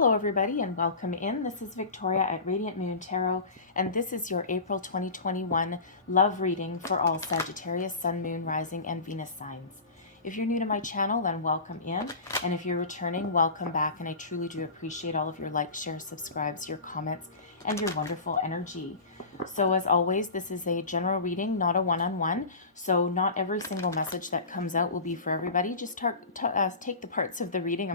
Hello everybody and welcome in. This is Victoria at Radiant Moon Tarot, and this is your April 2021 love reading for all Sagittarius, Sun, Moon, Rising, and Venus signs. If you're new to my channel, then welcome in, and if you're returning, welcome back, and I truly do appreciate all of your likes, shares, subscribes, your comments, and your wonderful energy. So as always, this is a general reading, not a one-on-one, so not every single message that comes out will be for everybody. Just take the parts of the reading,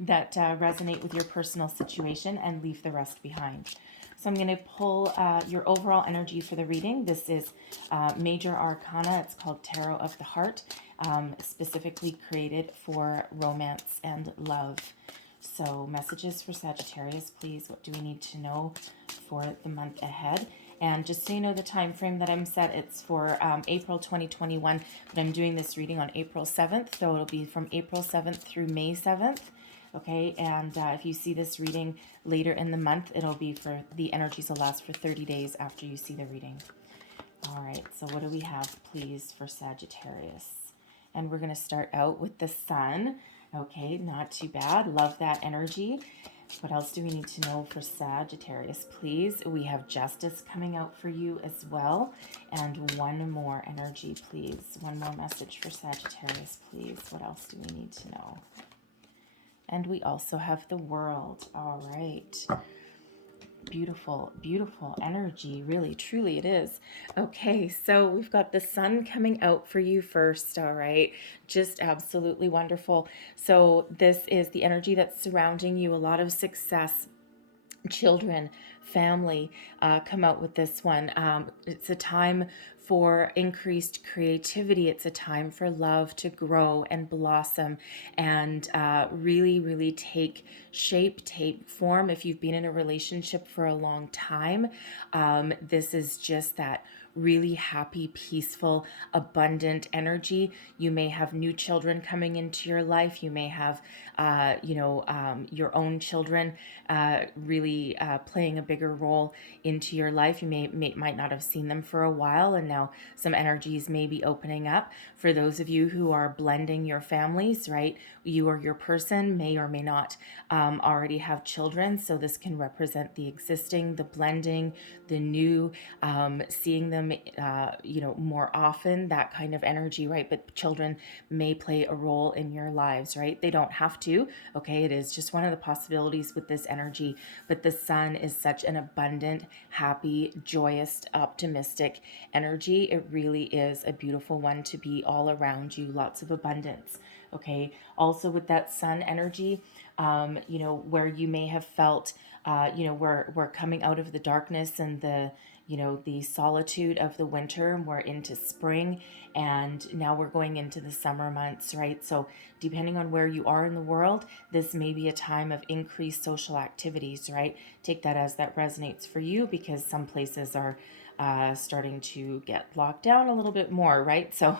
that resonate with your personal situation and leave the rest behind. So I'm going to pull your overall energy for the reading. This is Major Arcana. It's called Tarot of the Heart, specifically created for romance and love. So messages for Sagittarius, please. What do we need to know for the month ahead? And just so you know the time frame that I'm set, it's for April 2021, but I'm doing this reading on April 7th, so it'll be from April 7th through May 7th. Okay, and if you see this reading later in the month, it'll be for the energies will last for 30 days after you see the reading. All right, so what do we have, please, for Sagittarius? And we're going to start out with the Sun. Okay, not too bad. Love that energy. What else do we need to know for Sagittarius, please? We have Justice coming out for you as well. And one more energy, please. One more message for Sagittarius, please. What else do we need to know? And we also have the World. All right. Beautiful, beautiful energy. Really, truly it is. Okay, so we've got the Sun coming out for you first, all right? Just absolutely wonderful. So this is the energy that's surrounding you, a lot of success, children, family, come out with this one. It's a time for increased creativity. It's a time for love to grow and blossom and really, really take shape, take form. If you've been in a relationship for a long time, this is just that really happy, peaceful, abundant energy. You may have new children coming into your life. You may have, your own children really playing a bigger role into your life. You might not have seen them for a while, and now some energies may be opening up. For those of you who are blending your families, right? You or your person may or may not already have children, so this can represent the existing, the blending, the new, seeing them more often, that kind of energy, right? But children may play a role in your lives, right? They don't have to, okay? It is just one of the possibilities with this energy, but the Sun is such an abundant, happy, joyous, optimistic energy. It really is a beautiful one to be all around you, lots of abundance, okay? Also with that Sun energy, where you may have felt, we're coming out of the darkness and the solitude of the winter, and we're into spring, and now we're going into the summer months, right? So depending on where you are in the world, this may be a time of increased social activities, right? Take that as that resonates for you, because some places are starting to get locked down a little bit more, right? So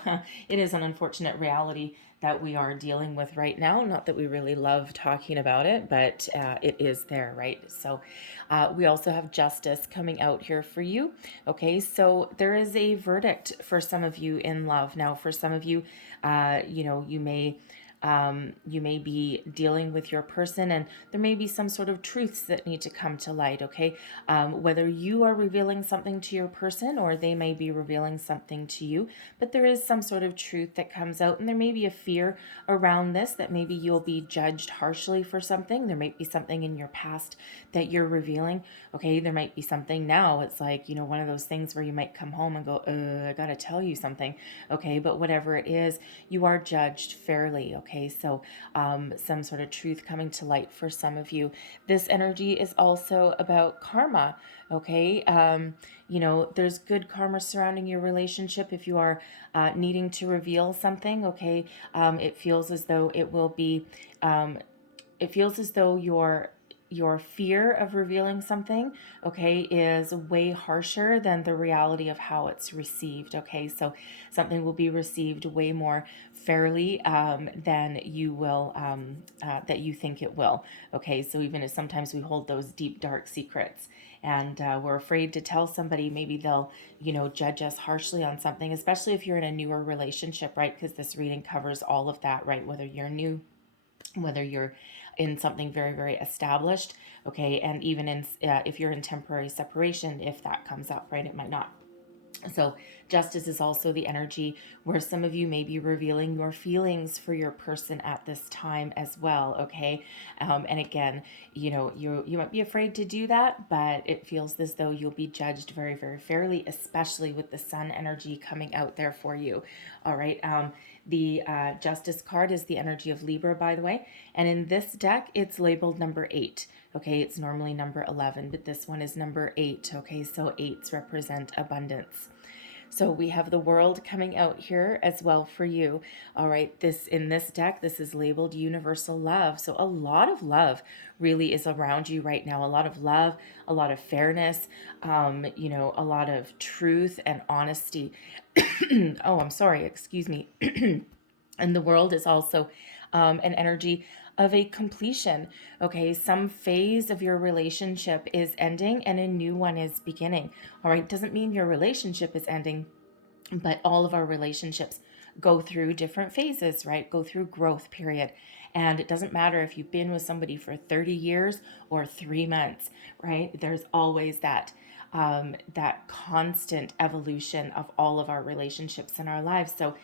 it is an unfortunate reality that we are dealing with right now. Not that we really love talking about it, but it is there, right? So we also have Justice coming out here for you. Okay, so there is a verdict for some of you in love. Now, for some of you, you may be dealing with your person, and there may be some sort of truths that need to come to light, okay? Whether you are revealing something to your person or they may be revealing something to you, but there is some sort of truth that comes out, and there may be a fear around this that maybe you'll be judged harshly for something. There might be something in your past that you're revealing, okay? There might be something now. It's like, one of those things where you might come home and go, I gotta tell you something, okay? But whatever it is, you are judged fairly, okay? So some sort of truth coming to light for some of you. This energy is also about karma, okay? There's good karma surrounding your relationship if you are needing to reveal something, okay? It feels as though it will be, it feels as though your fear of revealing something, okay, is way harsher than the reality of how it's received, okay? So something will be received way more fairly than you will, that you think it will, okay? So even if sometimes we hold those deep, dark secrets and we're afraid to tell somebody, maybe they'll, judge us harshly on something, especially if you're in a newer relationship, right? Because this reading covers all of that, right? Whether you're new, whether you're in something very, very established, okay? And even in if you're in temporary separation, if that comes up, right, it might not. So justice is also the energy where some of you may be revealing your feelings for your person at this time as well, okay? And again, you might be afraid to do that, but it feels as though you'll be judged very, very fairly, especially with the sun energy coming out there for you. All right. The justice card is the energy of Libra, by the way. And in this deck, it's labeled number 8. Okay, it's normally number 11, but this one is number 8. Okay, so 8s represent abundance. So we have the world coming out here as well for you. All right, in this deck, this is labeled universal love. So a lot of love really is around you right now. A lot of love, a lot of fairness, a lot of truth and honesty. Oh, I'm sorry, excuse me. And the world is also an energy of a completion. Okay, some phase of your relationship is ending and a new one is beginning. All right, doesn't mean your relationship is ending, but all of our relationships go through different phases, right? Go through growth period. And it doesn't matter if you've been with somebody for 30 years or 3 months, right? There's always that constant evolution of all of our relationships in our lives. So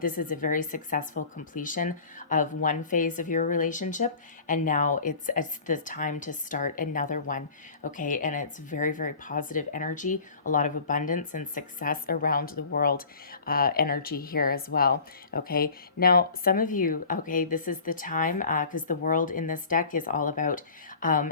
this is a very successful completion of one phase of your relationship, and now it's the time to start another one. Okay, and it's very, very positive energy, a lot of abundance and success around the world energy here as well. Okay, now some of you, okay, this is the time because the world in this deck is all about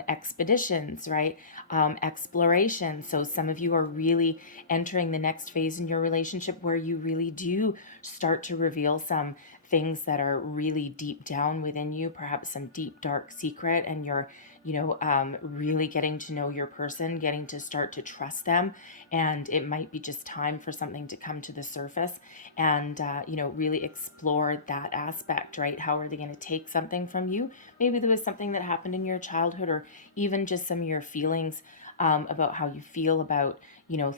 expeditions, right? Exploration. So some of you are really entering the next phase in your relationship where you really do start to reveal some things that are really deep down within you, perhaps some deep, dark secret, and you're really getting to know your person, getting to start to trust them. And it might be just time for something to come to the surface and, really explore that aspect, right? How are they going to take something from you? Maybe there was something that happened in your childhood, or even just some of your feelings about how you feel about,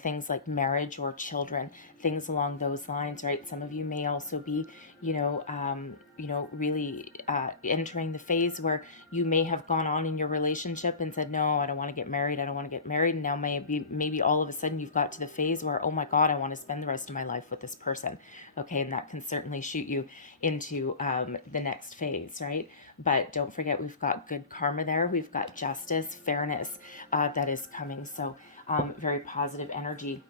things like marriage or children, things along those lines, right? Some of you may also be, really entering the phase where you may have gone on in your relationship and said, no, I don't want to get married. I don't want to get married. And now maybe all of a sudden you've got to the phase where, oh my God, I want to spend the rest of my life with this person. Okay. And that can certainly shoot you into the next phase, right? But don't forget, we've got good karma there. We've got justice, fairness that is coming. So very positive energy.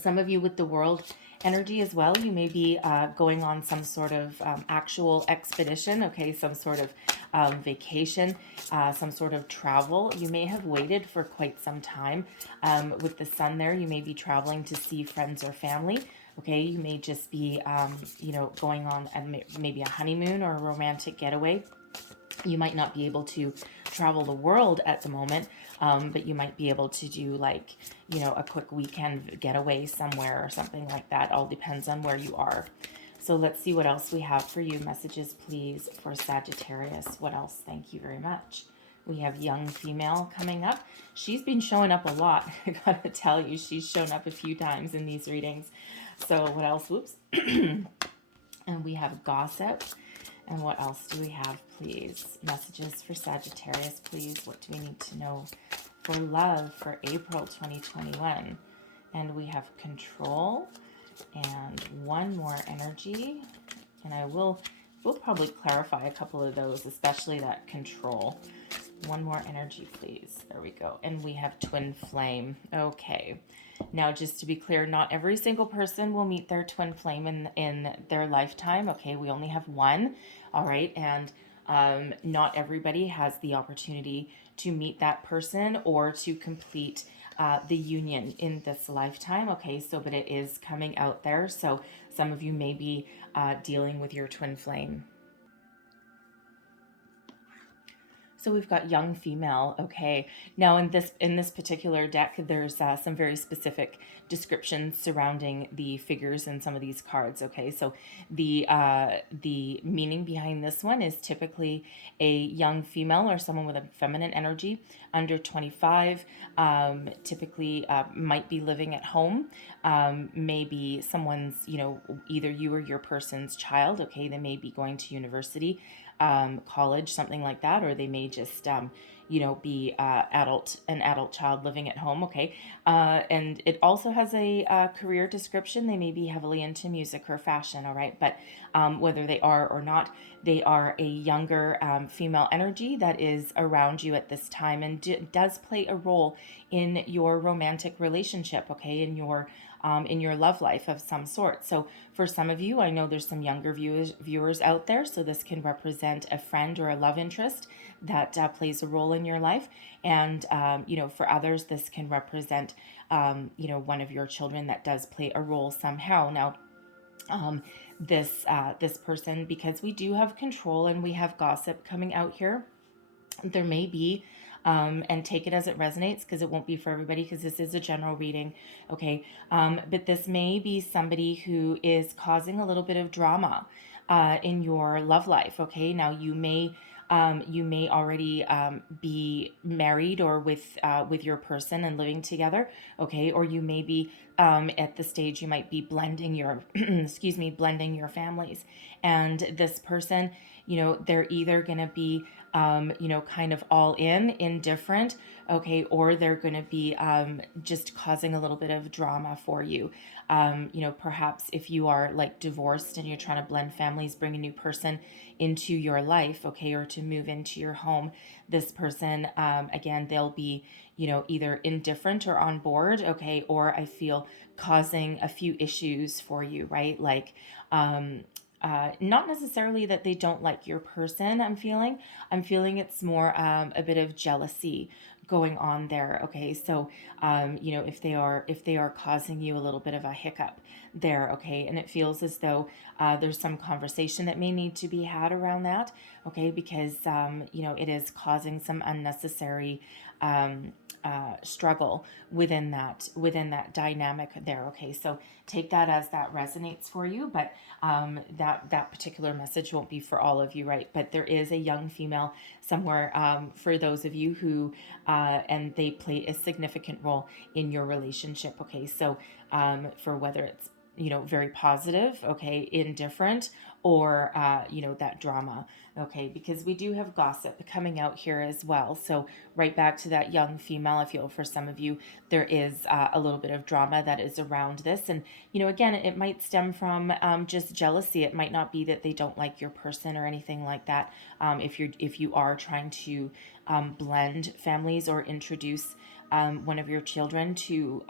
Some of you with the world energy as well, you may be going on some sort of actual expedition, okay, some sort of vacation, some sort of travel. You may have waited for quite some time. With the sun there, you may be traveling to see friends or family. Okay, you may just be, going on maybe a honeymoon or a romantic getaway. You might not be able to travel the world at the moment, but you might be able to do a quick weekend getaway somewhere or something like that. All depends on where you are. So let's see what else we have for you. Messages, please, for Sagittarius. What else? Thank you very much. We have young female coming up. She's been showing up a lot. I gotta tell you, she's shown up a few times in these readings. So what else? Whoops. And we have gossip. And what else do we have, please? Messages for Sagittarius, please. What do we need to know for love for April 2021? And we have control and one more energy. And we'll probably clarify a couple of those, especially that control. One more energy, please. There we go. And we have twin flame. Okay. Now, just to be clear, not every single person will meet their twin flame in their lifetime. Okay, we only have one. All right. And not everybody has the opportunity to meet that person or to complete the union in this lifetime. Okay, but it is coming out there. So some of you may be dealing with your twin flame. So we've got young female. Okay. Now in this particular deck, there's some very specific descriptions surrounding the figures in some of these cards. Okay. So the meaning behind this one is typically a young female or someone with a feminine energy under 25, typically might be living at home. Maybe someone's, either you or your person's child. Okay. They may be going to university. college, something like that, or they may just, be an adult child living at home. Okay. And it also has a career description. They may be heavily into music or fashion. All right. But whether they are or not, they are a younger female energy that is around you at this time and does play a role in your romantic relationship. Okay. In your love life of some sort. So for some of you, I know there's some younger viewers out there, so this can represent a friend or a love interest that plays a role in your life. And, for others, this can represent, one of your children that does play a role somehow. Now, this person, because we do have control and we have gossip coming out here, there may be, and take it as it resonates, because it won't be for everybody, because this is a general reading. Okay. But this may be somebody who is causing a little bit of drama in your love life. Okay. Now you may already be married or with your person and living together. Okay. Or you may be at the stage you might be blending your blending your families. And this person, they're either going to be kind of all indifferent, okay, or they're going to be just causing a little bit of drama for you. Perhaps if you are like divorced and you're trying to blend families, bring a new person into your life, okay, or to move into your home, this person, again, they'll be, either indifferent or on board, okay, or I feel causing a few issues for you, right? Like, not necessarily that they don't like your person. I'm feeling it's more a bit of jealousy going on there. Okay, so if they are causing you a little bit of a hiccup there. Okay, and it feels as though there's some conversation that may need to be had around that. Okay, because it is causing some unnecessary struggle within that dynamic there. Okay, so take that as that resonates for you, but that particular message won't be for all of you, right? But there is a young female somewhere for those of you who and they play a significant role in your relationship. Okay, so for whether it's very positive, okay, indifferent, or that drama, okay, because we do have gossip coming out here as well. So right back to that young female, I feel for some of you there is a little bit of drama that is around this. And again, it might stem from just jealousy. It might not be that they don't like your person or anything like that. If you are trying to blend families or introduce one of your children to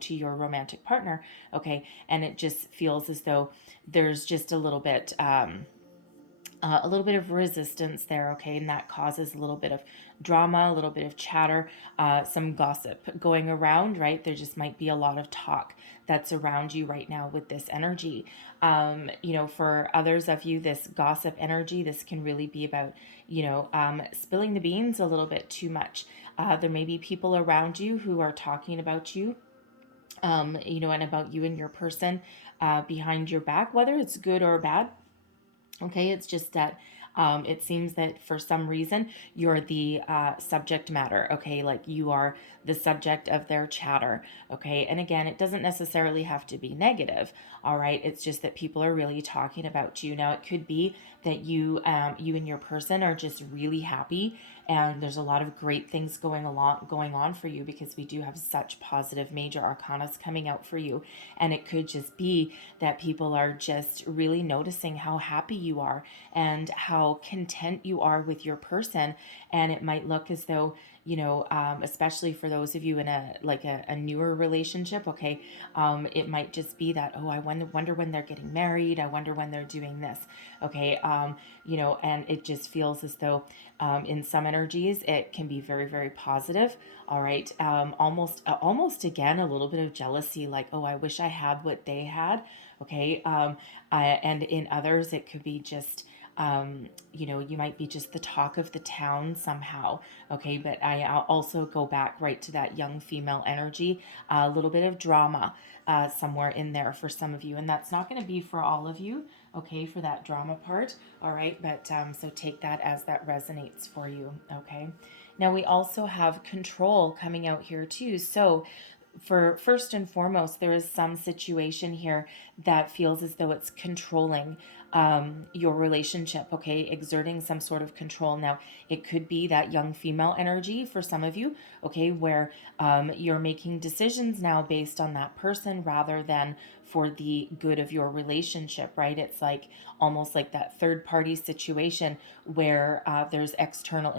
to your romantic partner, okay, and it just feels as though there's just a little bit of resistance there, okay, and that causes a little bit of drama, a little bit of chatter, some gossip going around, right? There just might be a lot of talk that's around you right now with this energy. For others of you, this gossip energy, this can really be about, spilling the beans a little bit too much. There may be people around you who are talking about you, and about you and your person behind your back, whether it's good or bad. Okay, it's just that it seems that for some reason you're the subject matter, okay, like you are the subject of their chatter, okay, and again, it doesn't necessarily have to be negative, all right, it's just that people are really talking about you. Now, it could be that you and your person are just really happy and there's a lot of great things going on for you, because we do have such positive major arcanas coming out for you, and it could just be that people are just really noticing how happy you are and how content you are with your person. And it might look as though, especially for those of you in a newer relationship, okay, it might just be that, oh, I wonder when they're getting married, I wonder when they're doing this, okay, and it just feels as though in some energies it can be very, very positive, all right, almost again a little bit of jealousy, like, oh, I wish I had what they had, okay, and in others it could be just you might be just the talk of the town somehow, okay, but I'll also go back right to that young female energy, a little bit of drama somewhere in there for some of you, and that's not going to be for all of you, okay, for that drama part, all right, but so take that as that resonates for you, okay. Now we also have control coming out here too, so for first and foremost, there is some situation here that feels as though it's controlling your relationship, okay, exerting some sort of control. Now, it could be that young female energy for some of you, okay, where you're making decisions now based on that person rather than for the good of your relationship, right? It's like almost like that third party situation where there's external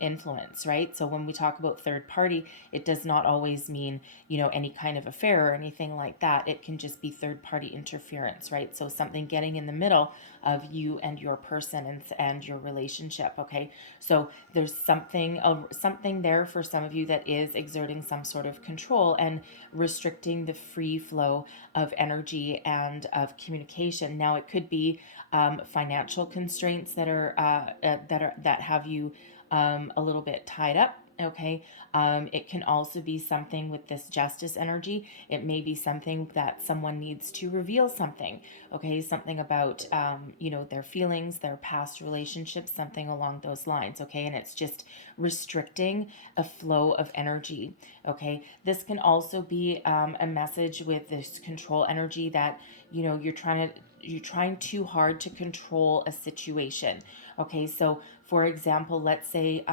influence, right? So when we talk about third party, it does not always mean, any kind of affair or anything like that. It can just be third party interference, right? So something getting in the middle of you and your person and your relationship, okay? So there's something there for some of you that is exerting some sort of control and restricting the free flow of energy and of communication. Now, it could be financial constraints that have you a little bit tied up. Okay. It can also be something with this justice energy. It may be something that someone needs to reveal something. Okay. Something about, their feelings, their past relationships, something along those lines. Okay. And it's just restricting a flow of energy. Okay. This can also be a message with this control energy that, you're trying too hard to control a situation. Okay, so for example, let's say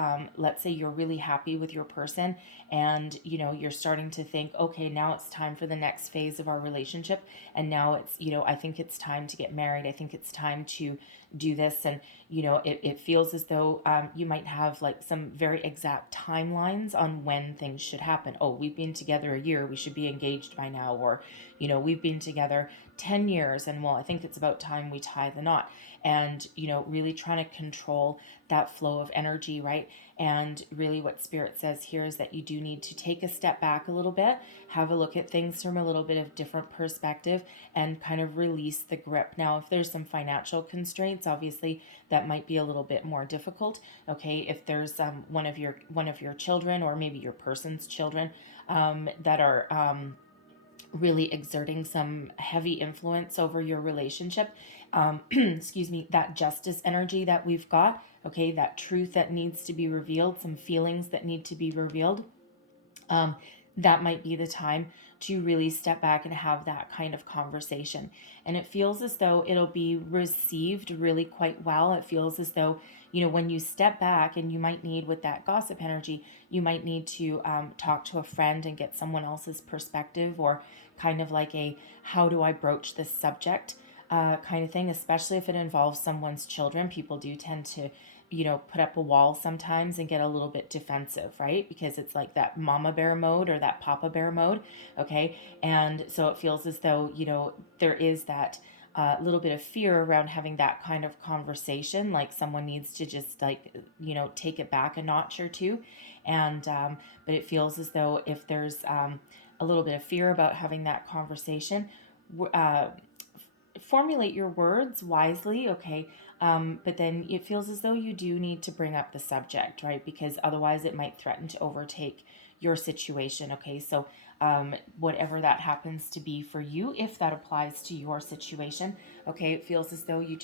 you're really happy with your person, and you're starting to think, okay, now it's time for the next phase of our relationship, and now it's, I think it's time to get married. I think it's time to do this, and it feels as though you might have like some very exact timelines on when things should happen. Oh, we've been together a year, we should be engaged by now, or we've been together 10 years, and well, I think it's about time we tie the knot. And really trying to control that flow of energy, right? And really what Spirit says here is that you do need to take a step back a little bit, have a look at things from a little bit of different perspective, and kind of release the grip. Now, if there's some financial constraints, obviously that might be a little bit more difficult. Okay, if there's one of your children, or maybe your person's children, that are really exerting some heavy influence over your relationship, excuse me, that justice energy that we've got, okay, that truth that needs to be revealed, some feelings that need to be revealed, that might be the time to really step back and have that kind of conversation. And it feels as though it'll be received really quite well. It feels as though, when you step back, and you might need, with that gossip energy, you might need to talk to a friend and get someone else's perspective, or kind of like a how do I broach this subject kind of thing, especially if it involves someone's children. People do tend to put up a wall sometimes and get a little bit defensive, right? Because it's like that mama bear mode or that papa bear mode, okay? And so it feels as though, there is that little bit of fear around having that kind of conversation. Like someone needs to just take it back a notch or two. And, but it feels as though if there's a little bit of fear about having that conversation, formulate your words wisely, okay? But then it feels as though you do need to bring up the subject, right? Because otherwise it might threaten to overtake your situation, okay? So whatever that happens to be for you, if that applies to your situation, okay, it feels as though you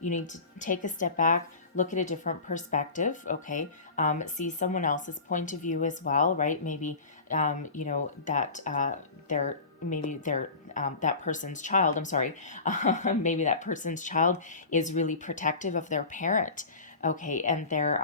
need to take a step back, look at a different perspective, okay? See someone else's point of view as well, right? Maybe, that person's child, I'm sorry, maybe that person's child is really protective of their parent, okay, and they're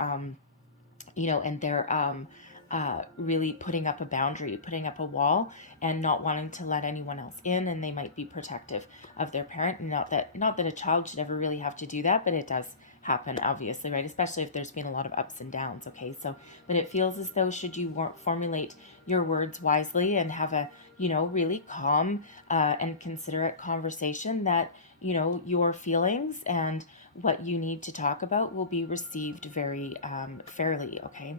really putting up a boundary, putting up a wall, and not wanting to let anyone else in, and they might be protective of their parent. And not that a child should ever really have to do that, but it does happen, obviously, right? Especially if there's been a lot of ups and downs, okay? So, but it feels as though, should you formulate your words wisely and have a, really calm and considerate conversation, that, your feelings and what you need to talk about will be received very fairly, okay?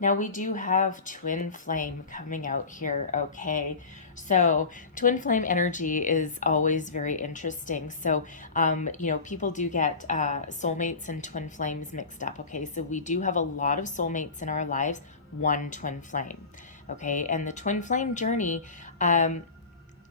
Now we do have twin flame coming out here, okay? So twin flame energy is always very interesting. So, people do get soulmates and twin flames mixed up, okay? So we do have a lot of soulmates in our lives, one twin flame, okay? And the twin flame journey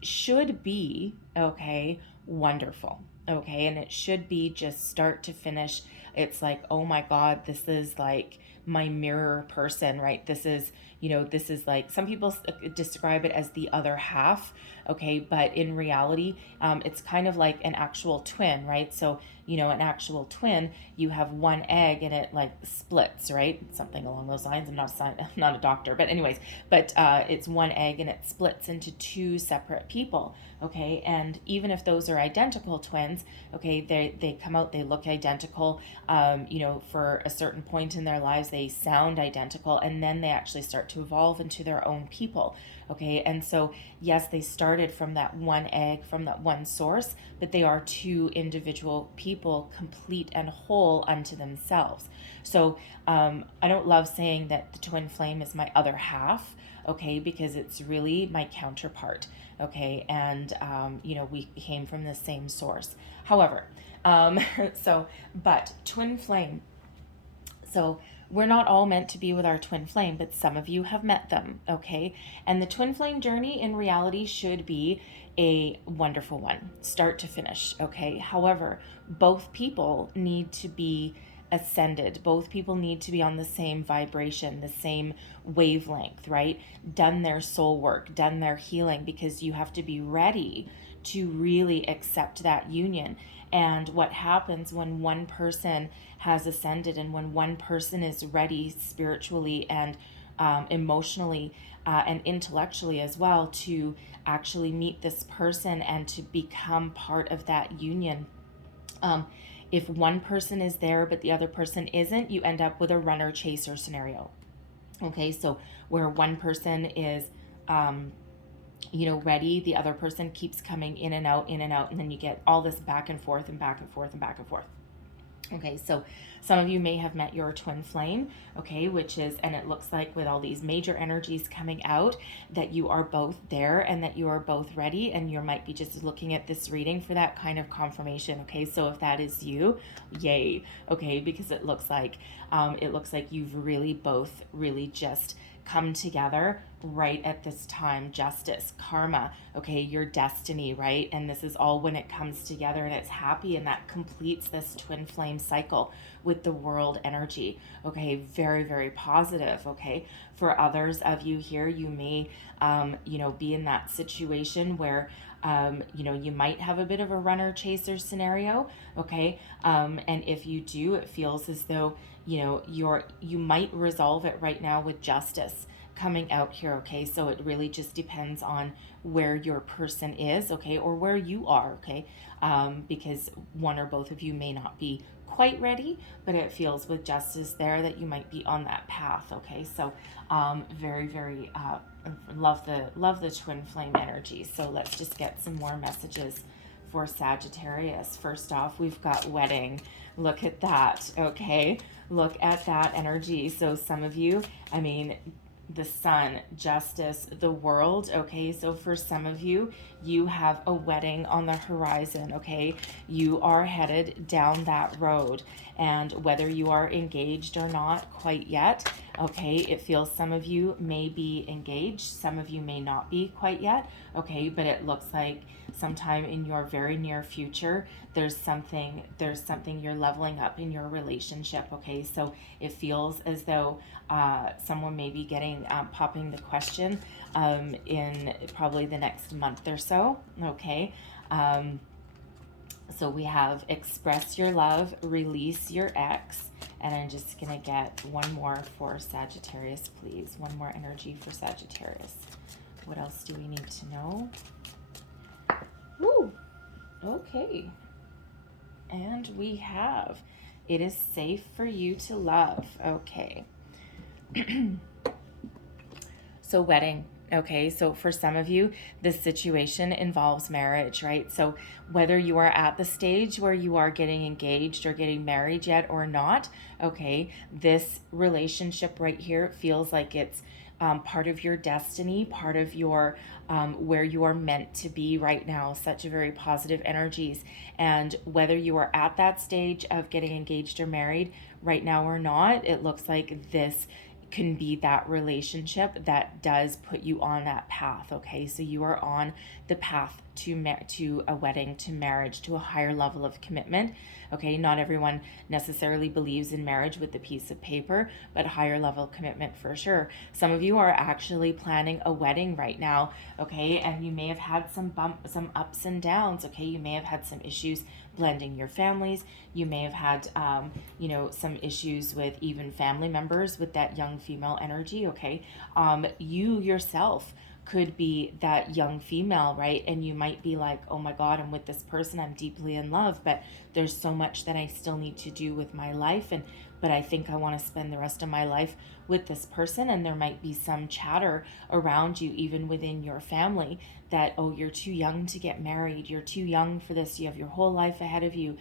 should be, okay, wonderful, okay? And it should be just start to finish, It's like, oh my God, this is like my mirror person, right? This is, this is like, some people describe it as the other half, okay? But in reality, it's kind of like an actual twin, right? So, an actual twin, you have one egg and it like splits, right? Something along those lines. I'm not a doctor, but anyways, but it's one egg and it splits into two separate people, okay? And even if those are identical twins, okay, they come out, they look identical, for a certain point in their lives, they sound identical, and then they actually start to evolve into their own people, okay? And so, yes, they started from that one egg, from that one source, but they are two individual people, complete and whole unto themselves. So I don't love saying that the twin flame is my other half, okay, because it's really my counterpart, okay, and we came from the same source. However, but twin flame, so we're not all meant to be with our twin flame, but some of you have met them, okay? And the twin flame journey in reality should be a wonderful one, start to finish, okay? However, both people need to be ascended. Both people need to be on the same vibration, the same wavelength, right? Done their soul work, done their healing, because you have to be ready to really accept that union. And what happens when one person has ascended and when one person is ready spiritually and emotionally and intellectually as well to actually meet this person and to become part of that union. If one person is there but the other person isn't, you end up with a runner chaser scenario. Okay, so where one person is ready, the other person keeps coming in and out, and then you get all this back and forth and back and forth and back and forth. Okay, so some of you may have met your twin flame, okay, which is, and it looks like with all these major energies coming out, that you are both there and that you are both ready, and you might be just looking at this reading for that kind of confirmation, okay? So if that is you, yay, okay, because it looks like you've really both really just come together right at this time. Justice, karma, okay, your destiny, right? And this is all when it comes together and it's happy, and that completes this twin flame cycle with the world energy, okay? Very, very positive, okay? For others of you here, you may be in that situation where you might have a bit of a runner chaser scenario, okay? And if you do, it feels as though you might resolve it right now with justice coming out here, okay? So it really just depends on where your person is, okay, or where you are, okay? Because one or both of you may not be quite ready, but it feels with justice there that you might be on that path, okay? So very, very love the twin flame energy. So let's just get some more messages for Sagittarius. First off, we've got wedding. Look at that, okay? Look at that energy. So some of you, the sun, justice, the world, okay? So for some of you, you have a wedding on the horizon, okay? You are headed down that road, and whether you are engaged or not quite yet, okay, it feels some of you may be engaged, some of you may not be quite yet, okay? But it looks like sometime in your very near future, there's something you're leveling up in your relationship, okay? So it feels as though someone may be popping the question in probably the next month or so, okay? So we have express your love, release your ex, and I'm just gonna get one more for Sagittarius, please. One more energy for Sagittarius. What else do we need to know? Woo! Okay. And we have, it is safe for you to love. Okay. So wedding. Okay, so for some of you, this situation involves marriage, right? So whether you are at the stage where you are getting engaged or getting married yet or not, okay, this relationship right here feels like it's part of your destiny, part of your where you are meant to be right now. Such a very positive energies. And whether you are at that stage of getting engaged or married right now or not, it looks like this can be that relationship that does put you on that path, okay? So you are on the path to a wedding, to marriage, to a higher level of commitment. Okay, not everyone necessarily believes in marriage with the piece of paper, but higher level commitment for sure. Some of you are actually planning a wedding right now, okay, and you may have had some ups and downs, okay. You may have had some issues blending your families. You may have had, some issues with even family members with that young female energy, okay. You yourself could be that young female, right? And you might be like, oh my God, I'm with this person, I'm deeply in love, but there's so much that I still need to do with my life. But I think I want to spend the rest of my life with this person. And there might be some chatter around you, even within your family, that, oh, you're too young to get married. You're too young for this. You have your whole life ahead of you,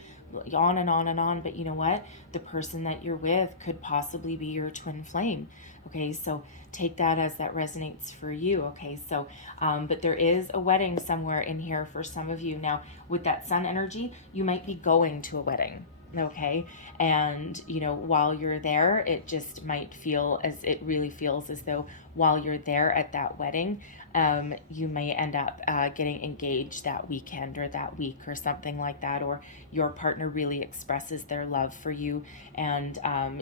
on and on and on. But you know what? The person that you're with could possibly be your twin flame. Okay, so take that as that resonates for you. Okay, so but there is a wedding somewhere in here for some of you. Now, with that sun energy, you might be going to a wedding. Okay, and while you're there, it just might feel as it really feels as though while you're there at that wedding, you may end up getting engaged that weekend or that week or something like that, or your partner really expresses their love for you, and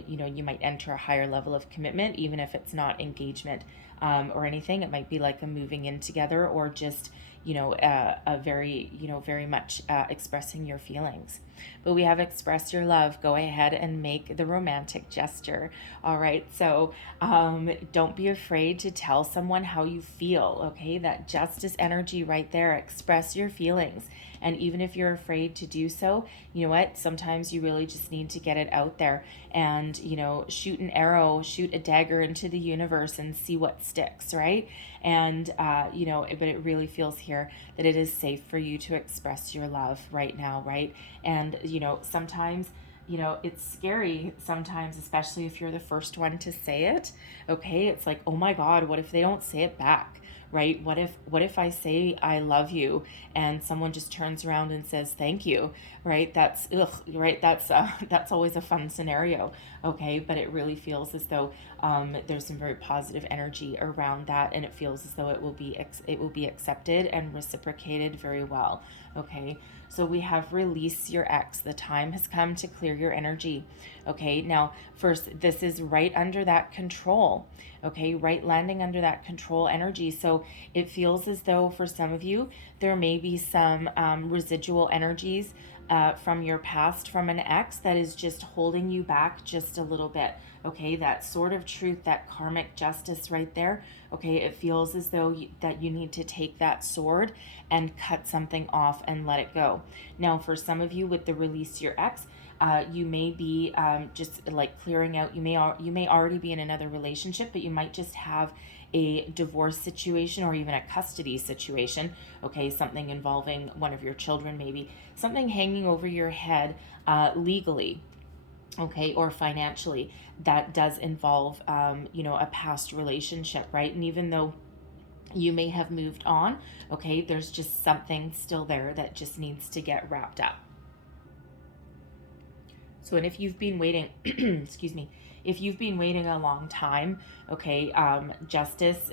you might enter a higher level of commitment, even if it's not engagement or anything. It might be like a moving in together, or just a very very much expressing your feelings. But we have express your love. Go ahead and make the romantic gesture. All right, so don't be afraid to tell someone how you feel. Okay, that justice energy right there. Express your feelings. And even if you're afraid to do so, you know what? Sometimes you really just need to get it out there and, shoot an arrow, shoot a dagger into the universe and see what sticks, right? And, but it really feels here that it is safe for you to express your love right now, right? And, sometimes, it's scary sometimes, especially if you're the first one to say it. Okay, it's like, oh my God, what if they don't say it back? Right? What if I say I love you and someone just turns around and says thank you? Right? That's right? That's always a fun scenario. Okay, but it really feels as though there's some very positive energy around that, and it feels as though it will be accepted and reciprocated very well. Okay, so we have release your ex. The time has come to clear your energy. Okay, now first, this is right under that control. Okay, right, landing under that control energy. So it feels as though for some of you, there may be some residual energies from your past, from an ex, that is just holding you back just a little bit. Okay, that sort of truth, that karmic justice right there. Okay, it feels as though that you need to take that sword and cut something off and let it go. Now, for some of you with the release your ex, you may be just like clearing out. You may already be in another relationship, but you might just have a divorce situation or even a custody situation. Okay, something involving one of your children, maybe something hanging over your head legally. Okay, or financially, that does involve a past relationship, right? And even though you may have moved on, okay, there's just something still there that just needs to get wrapped up. So, and if you've been waiting, excuse me, if you've been waiting a long time, okay, justice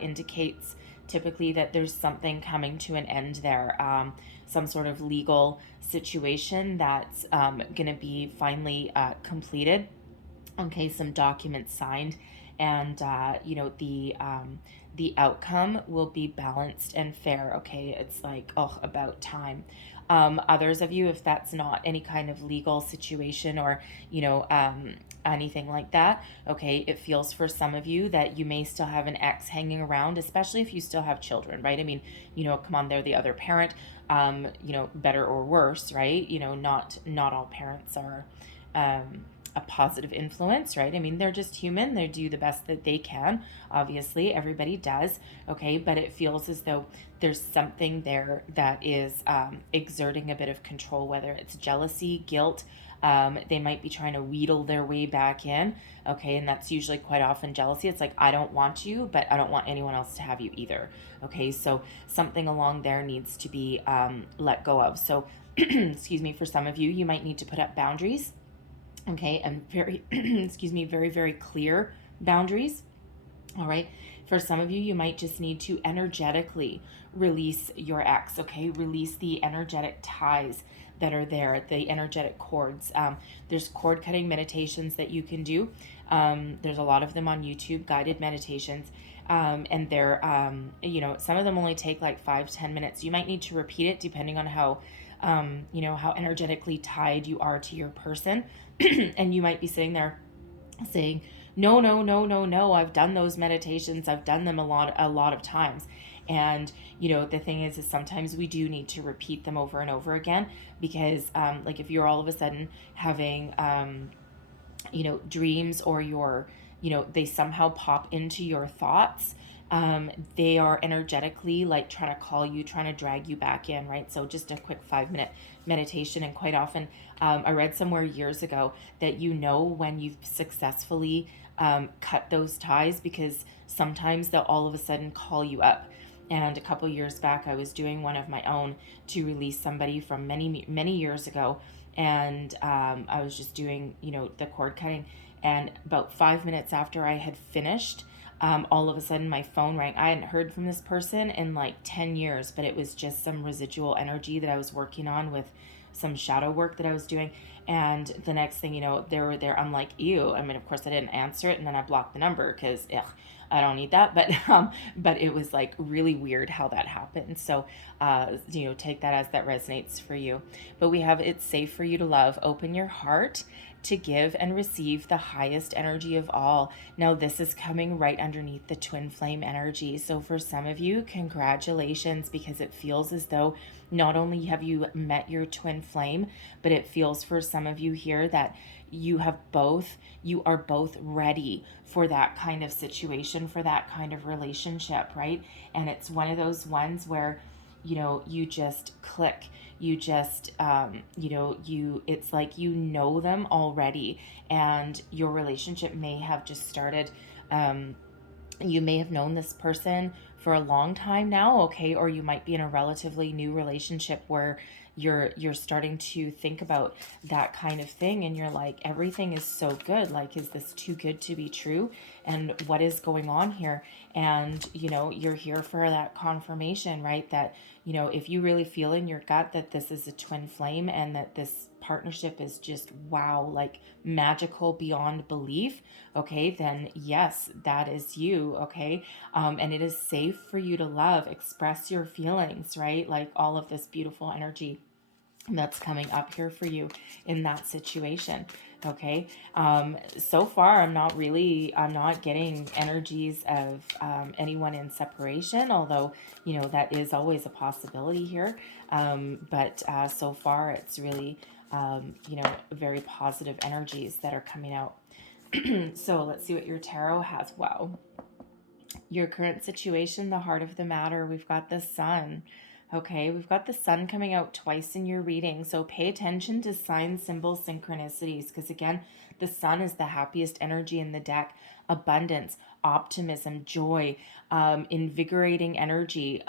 indicates typically that there's something coming to an end there, some sort of legal situation that's going to be finally completed. Okay, some documents signed, and the outcome will be balanced and fair. Okay, it's like, oh, about time. Others of you, if that's not any kind of legal situation or anything like that, okay, it feels for some of you that you may still have an ex hanging around, especially if you still have children, right? I mean, come on, they're the other parent, better or worse, right? Not all parents are a positive influence, right? I mean, they're just human. They do the best that they can. Obviously, everybody does. Okay, but it feels as though there's something there that is exerting a bit of control, whether it's jealousy, guilt. They might be trying to wheedle their way back in. Okay, and that's usually quite often jealousy. It's like, I don't want you, but I don't want anyone else to have you either. Okay, so something along there needs to be let go of. So, excuse me, for some of you, you might need to put up boundaries. Okay, and very, excuse me, very, very clear boundaries. All right. For some of you, you might just need to energetically release your ex, okay? Release the energetic ties that are there, the energetic cords. There's cord cutting meditations that you can do. There's a lot of them on YouTube, guided meditations. And they're, some of them only take like 5-10 minutes. You might need to repeat it depending on how, how energetically tied you are to your person. And you might be sitting there saying, no, no, no, no, no, I've done those meditations, I've done them a lot of times. And the thing is sometimes we do need to repeat them over and over again, because like if you're all of a sudden having dreams, or they somehow pop into your thoughts, they are energetically like trying to call you, trying to drag you back in, right? So just a quick 5-minute meditation. And quite often, I read somewhere years ago that when you've successfully cut those ties, because sometimes they'll all of a sudden call you up. And a couple years back, I was doing one of my own to release somebody from many, many years ago. And I was just doing, the cord cutting. And about 5 minutes after I had finished, all of a sudden my phone rang. I hadn't heard from this person in like 10 years, but it was just some residual energy that I was working on with some shadow work that I was doing. And the next thing you know, they were there. I'm like, ew. I mean, of course I didn't answer it, and then I blocked the number because I don't need that. But it was like really weird how that happened. So take that as that resonates for you. But we have, it's safe for you to love. Open your heart to give and receive the highest energy of all. Now, this is coming right underneath the twin flame energy. So for some of you, congratulations, because it feels as though not only have you met your twin flame, but it feels for some of you here that you are both ready for that kind of situation, for that kind of relationship, right? And it's one of those ones where you just click. You just it's like them already, and your relationship may have just started. You may have known this person for a long time now, okay? Or you might be in a relatively new relationship where you're starting to think about that kind of thing, and you're like, everything is so good, like, is this too good to be true, and what is going on here? And you're here for that confirmation, right? That if you really feel in your gut that this is a twin flame, and that this partnership is just wow, like magical beyond belief, okay, then yes, that is you, okay? And it is safe for you to love, express your feelings, right? Like all of this beautiful energy that's coming up here for you in that situation, okay? So far, I'm not getting energies of anyone in separation, although, that is always a possibility here. But so far, it's really, very positive energies that are coming out. So let's see what your tarot has. Wow. Your current situation, the heart of the matter. We've got the sun. Okay, we've got the sun coming out twice in your reading. So pay attention to signs, symbols, synchronicities, because again, the sun is the happiest energy in the deck. Abundance, optimism, joy, invigorating energy,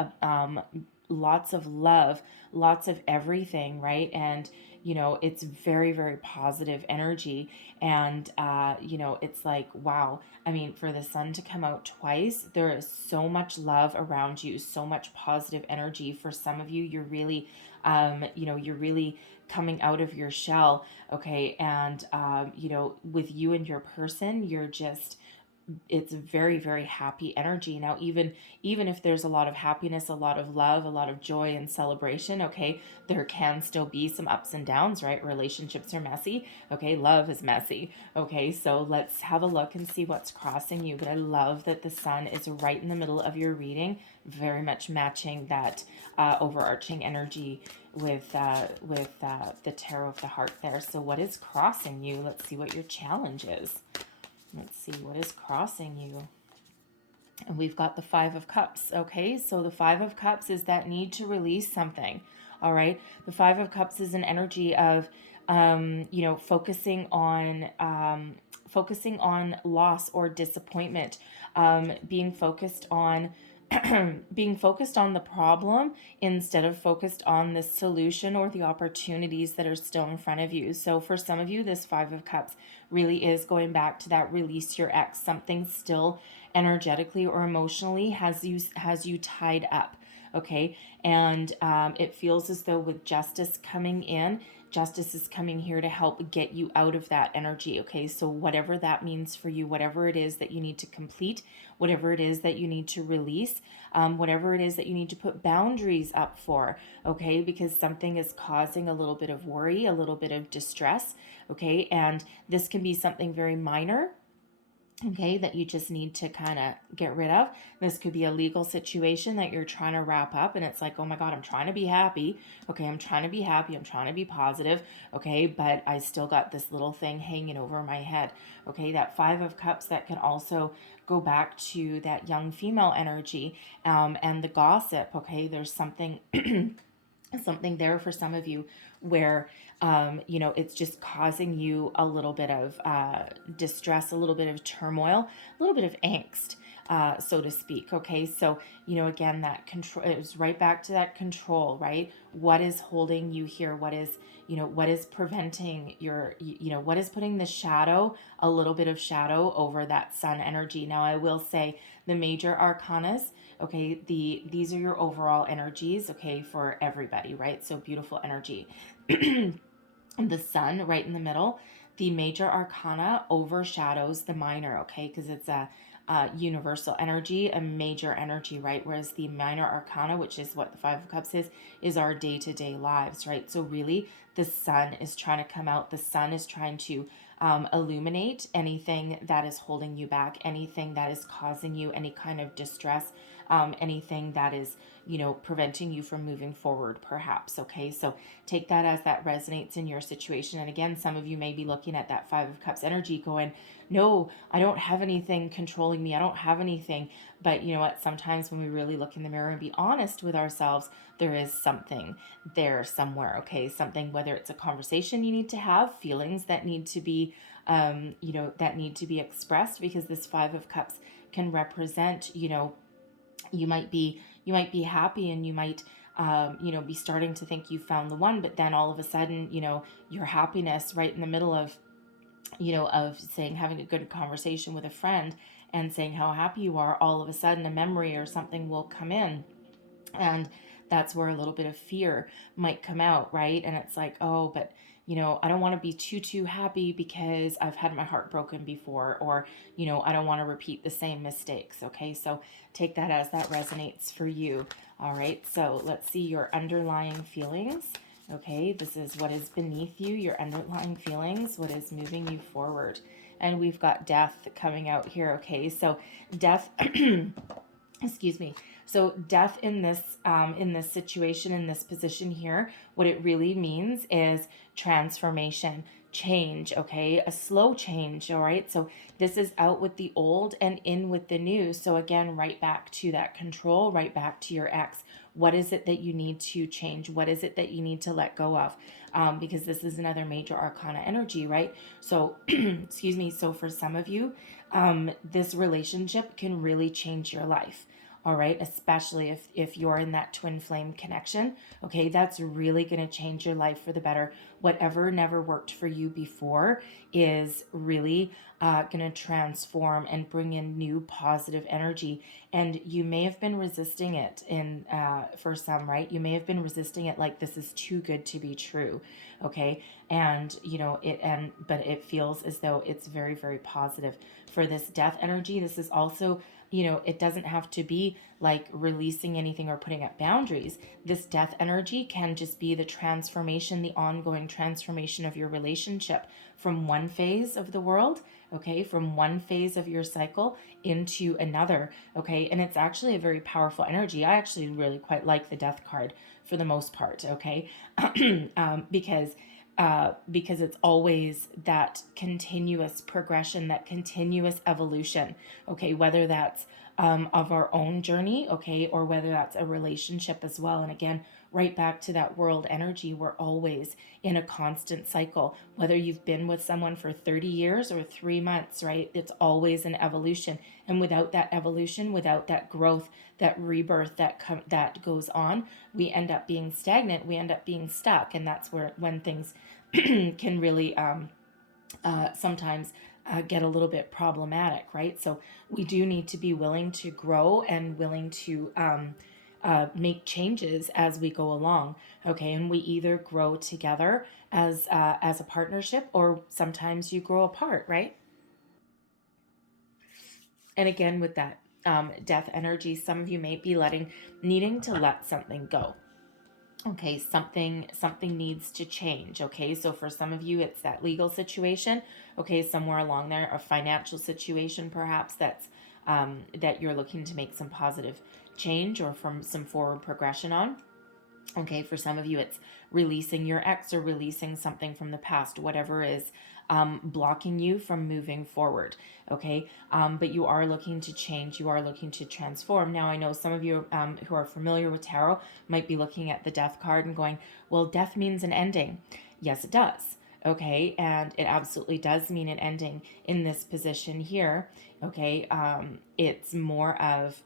lots of love, lots of everything, right? And it's very, very positive energy. And it's like, wow. I mean, for the sun to come out twice, there is so much love around you, so much positive energy. For some of you, you're really you're really coming out of your shell, okay? And with you and your person, it's very, very happy energy. Now, even if there's a lot of happiness, a lot of love, a lot of joy and celebration, okay, there can still be some ups and downs, right? Relationships are messy, okay? Love is messy, okay? So let's have a look and see what's crossing you. But I love that the sun is right in the middle of your reading, very much matching that overarching energy with the tarot of the heart there. So what is crossing you? Let's see what your challenge is. Let's see what is crossing you. And we've got the Five of Cups, okay? So the Five of Cups is that need to release something, all right? The Five of Cups is an energy of, focusing on loss or disappointment, being focused on being focused on the problem instead of focused on the solution or the opportunities that are still in front of you. So for some of you, this Five of Cups really is going back to that release your ex. Something still energetically or emotionally has you tied up. Okay, and it feels as though with justice coming in, justice is coming here to help get you out of that energy. Okay, so whatever that means for you, whatever it is that you need to complete, whatever it is that you need to release, whatever it is that you need to put boundaries up for, okay, because something is causing a little bit of worry, a little bit of distress, okay, and this can be something very minor, okay, that you just need to kind of get rid of. This could be a legal situation that you're trying to wrap up, and it's like, oh my God, I'm trying to be happy. Okay, I'm trying to be happy. I'm trying to be positive. Okay, but I still got this little thing hanging over my head. Okay, that Five of Cups, that can also go back to that young female energy, and the gossip. Okay, there's something something there for some of you where it's just causing you a little bit of distress, a little bit of turmoil, a little bit of angst, so to speak. Okay, so again, that control, it's right back to that control, right? What is holding you here? What is preventing your, what is putting the shadow, a little bit of shadow over that sun energy? Now I will say the major arcanas, okay, these are your overall energies, okay, for everybody, right? So beautiful energy. The sun right in the middle, the major arcana overshadows the minor, okay, because it's a universal energy, a major energy, right? Whereas the minor arcana, which is what the Five of Cups is our day-to-day lives, right? So really the sun is trying to come out. The sun is trying to illuminate anything that is holding you back, anything that is causing you any kind of distress, anything that is preventing you from moving forward, perhaps. Okay, so take that as that resonates in your situation. And again, some of you may be looking at that Five of Cups energy going, no, I don't have anything controlling me. I don't have anything. But you know what? Sometimes when we really look in the mirror and be honest with ourselves, there is something there somewhere. Okay, something, whether it's a conversation you need to have, feelings that need to be, that need to be expressed, because this Five of Cups can represent, you might be happy, and you might be starting to think you found the one, but then all of a sudden, your happiness right in the middle of of saying, having a good conversation with a friend and saying how happy you are, all of a sudden a memory or something will come in, and that's where a little bit of fear might come out, right? And it's like, oh, but I don't want to be too happy because I've had my heart broken before, or I don't want to repeat the same mistakes. Okay, so take that as that resonates for you. All right, so let's see your underlying feelings. Okay, this is what is beneath you, your underlying feelings, what is moving you forward. And we've got death coming out here. Okay, so death excuse me. So death in this situation, in this position here, what it really means is transformation, change, okay? A slow change, all right? So this is out with the old and in with the new. So again, right back to that control, right back to your ex. What is it that you need to change? What is it that you need to let go of? Because this is another major arcana energy, right? So, excuse me. So for some of you, this relationship can really change your life. All right, especially if you're in that twin flame connection, okay, that's really going to change your life for the better. Whatever never worked for you before is really going to transform and bring in new positive energy. And you may have been resisting it for some, right? You may have been resisting it like this is too good to be true, okay? And but it feels as though it's very, very positive. For this death energy, this is also, it doesn't have to be like releasing anything or putting up boundaries. This death energy can just be the transformation, the ongoing transformation of your relationship from one phase of the world, okay, from one phase of your cycle into another, okay? And it's actually a very powerful energy. I actually really quite like the death card for the most part, okay? Because it's always that continuous progression, that continuous evolution, okay, whether that's of our own journey, okay, or whether that's a relationship as well. And again, right back to that world energy, we're always in a constant cycle. Whether you've been with someone for 30 years or 3 months, right? It's always an evolution. And without that evolution, without that growth, that rebirth that goes on, we end up being stagnant. We end up being stuck, and that's when things can really sometimes get a little bit problematic, right? So we do need to be willing to grow and willing to make changes as we go along, okay? And we either grow together as a partnership, or sometimes you grow apart, right? And again, with that death energy, some of you may be needing to let something go. Okay, something needs to change. Okay, so for some of you, it's that legal situation. Okay, somewhere along there, a financial situation, perhaps that you're looking to make some positive change or from some forward progression on. Okay, for some of you, it's releasing your ex or releasing something from the past, whatever is blocking you from moving forward. Okay, but you are looking to change, you are looking to transform. Now, I know some of you who are familiar with tarot might be looking at the death card and going, well, death means an ending. Yes, it does. Okay, and it absolutely does mean an ending in this position here. Okay, it's more of,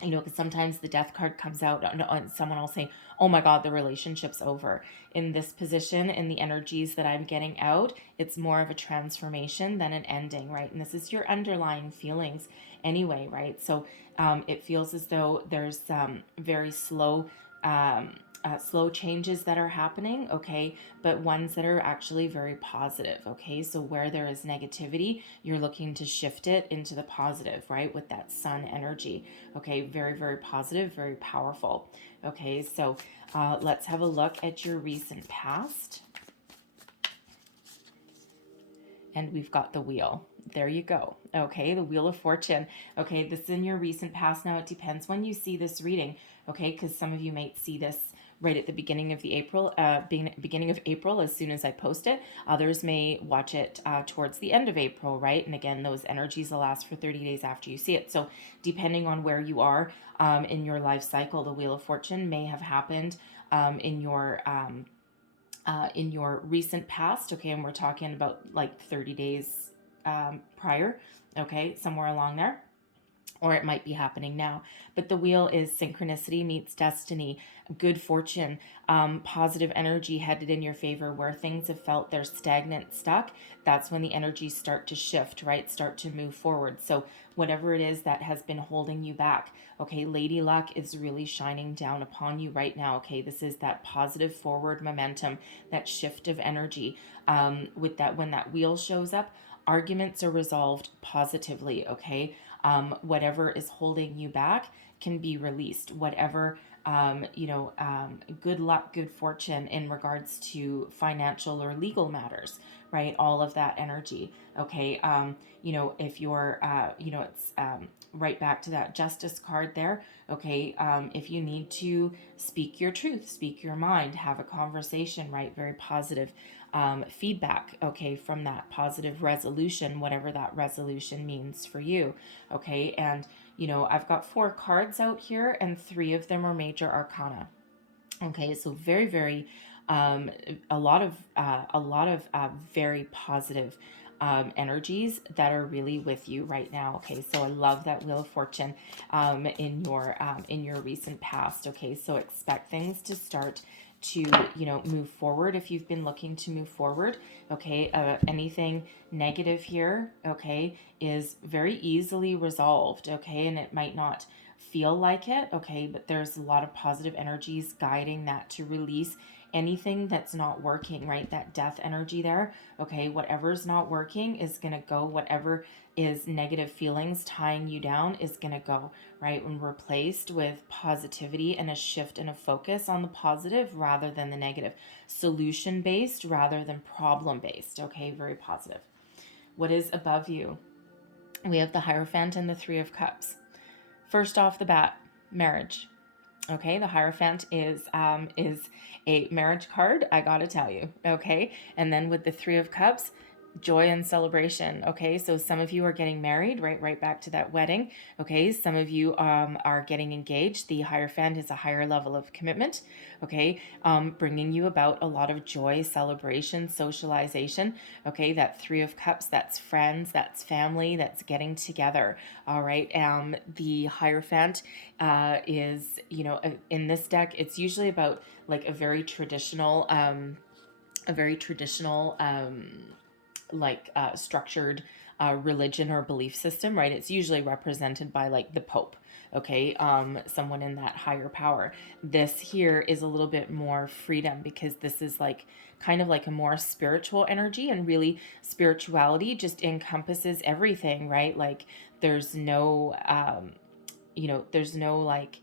because sometimes the death card comes out and someone will say, oh my God, the relationship's over. In this position, in the energies that I'm getting out, it's more of a transformation than an ending, right? And this is your underlying feelings anyway, right? So it feels as though there's very slow changes that are happening, okay, but ones that are actually very positive, okay? So where there is negativity, you're looking to shift it into the positive, right? With that sun energy, okay? Very, very positive, very powerful, okay? So let's have a look at your recent past. And we've got the wheel. There you go. Okay, the Wheel of Fortune. Okay, this is in your recent past. Now, it depends when you see this reading, okay, because some of you might see this right at the beginning of beginning of April as soon as I post it. Others may watch it towards the end of April, right? And again, those energies will last for 30 days after you see it. So depending on where you are in your life cycle, the Wheel of Fortune may have happened in your recent past, okay? And we're talking about like 30 days prior, okay? Somewhere along there. Or it might be happening now. But the wheel is synchronicity meets destiny, good fortune, positive energy headed in your favor. Where things have felt they're stagnant, stuck, that's when the energies start to shift, right? Start to move forward. So whatever it is that has been holding you back, okay, Lady Luck is really shining down upon you right now, okay? This is that positive forward momentum, that shift of energy. With that, when that wheel shows up, arguments are resolved positively, okay? Whatever is holding you back can be released. Whatever, good luck, good fortune in regards to financial or legal matters, right? All of that energy. Okay. If you're, it's right back to that Justice card there. Okay. If you need to speak your truth, speak your mind, have a conversation, right? Very positive feedback, okay, from that positive resolution, whatever that resolution means for you, okay? And, I've got 4 cards out here, and 3 of them are major arcana. Okay, so very, very, a lot of very positive energies that are really with you right now. Okay, so I love that Wheel of Fortune in your recent past. Okay, so expect things to start to move forward if you've been looking to move forward. Okay, anything negative here, okay, is very easily resolved. Okay, and it might not feel like it, okay, but there's a lot of positive energies guiding that to release anything that's not working, right? That death energy there, okay, whatever's not working is gonna go. Whatever is negative feelings tying you down is gonna go, right? When replaced with positivity and a shift and a focus on the positive rather than the negative, solution based rather than problem based. Okay, very positive. What is above you? We have the Hierophant and the 3 of Cups. First off the bat, marriage. Okay, the Hierophant is a marriage card, I gotta tell you. Okay, and then with the 3 of Cups, joy and celebration. Okay, so some of you are getting married, right back to that wedding. Okay, some of you are getting engaged. The Hierophant is a higher level of commitment. Okay, bringing you about a lot of joy, celebration, socialization. Okay, that Three of Cups, that's friends, that's family, that's getting together. All right, the Hierophant is, in this deck, it's usually about like a very traditional, structured religion or belief system, right? It's usually represented by like the Pope, okay, someone in that higher power. This here is a little bit more freedom, because this is like kind of like a more spiritual energy, and really spirituality just encompasses everything, right? Like there's no there's no like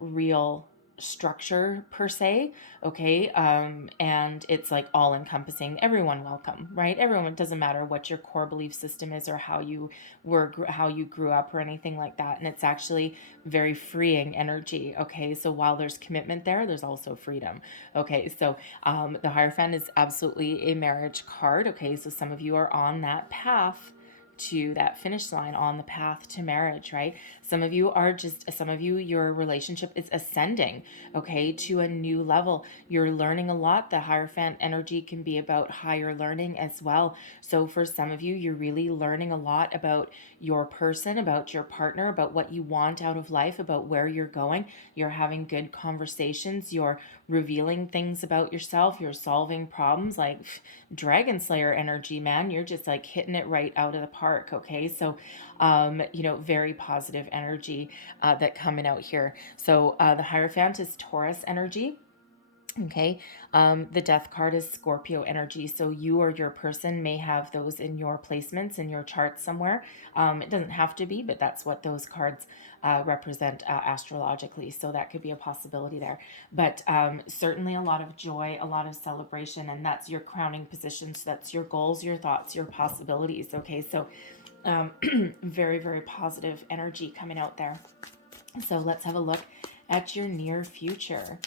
real structure per se, okay, and it's like all encompassing, everyone welcome, right? Everyone, it doesn't matter what your core belief system is or how you grew up or anything like that. And it's actually very freeing energy. Okay, so while there's commitment there, there's also freedom. Okay, so the Hierophant is absolutely a marriage card. Okay, so some of you are on that path to that finish line, on the path to marriage, right? Some of you, your relationship is ascending, okay, to a new level. You're learning a lot. The Hierophant energy can be about higher learning as well. So for some of you, you're really learning a lot about your person, about your partner, about what you want out of life, about where you're going. You're having good conversations. You're revealing things about yourself. You're solving problems, like Dragon Slayer energy, man. You're just like hitting it right out of the park. Okay, so very positive energy that coming out here. So the Hierophant is Taurus energy. Okay, the Death card is Scorpio energy. So you or your person may have those in your placements in your chart somewhere. It doesn't have to be, but that's what those cards represent astrologically. So that could be a possibility there. But certainly a lot of joy, a lot of celebration, and that's your crowning position. So that's your goals, your thoughts, your possibilities. Okay, so very, very positive energy coming out there. So let's have a look at your near future.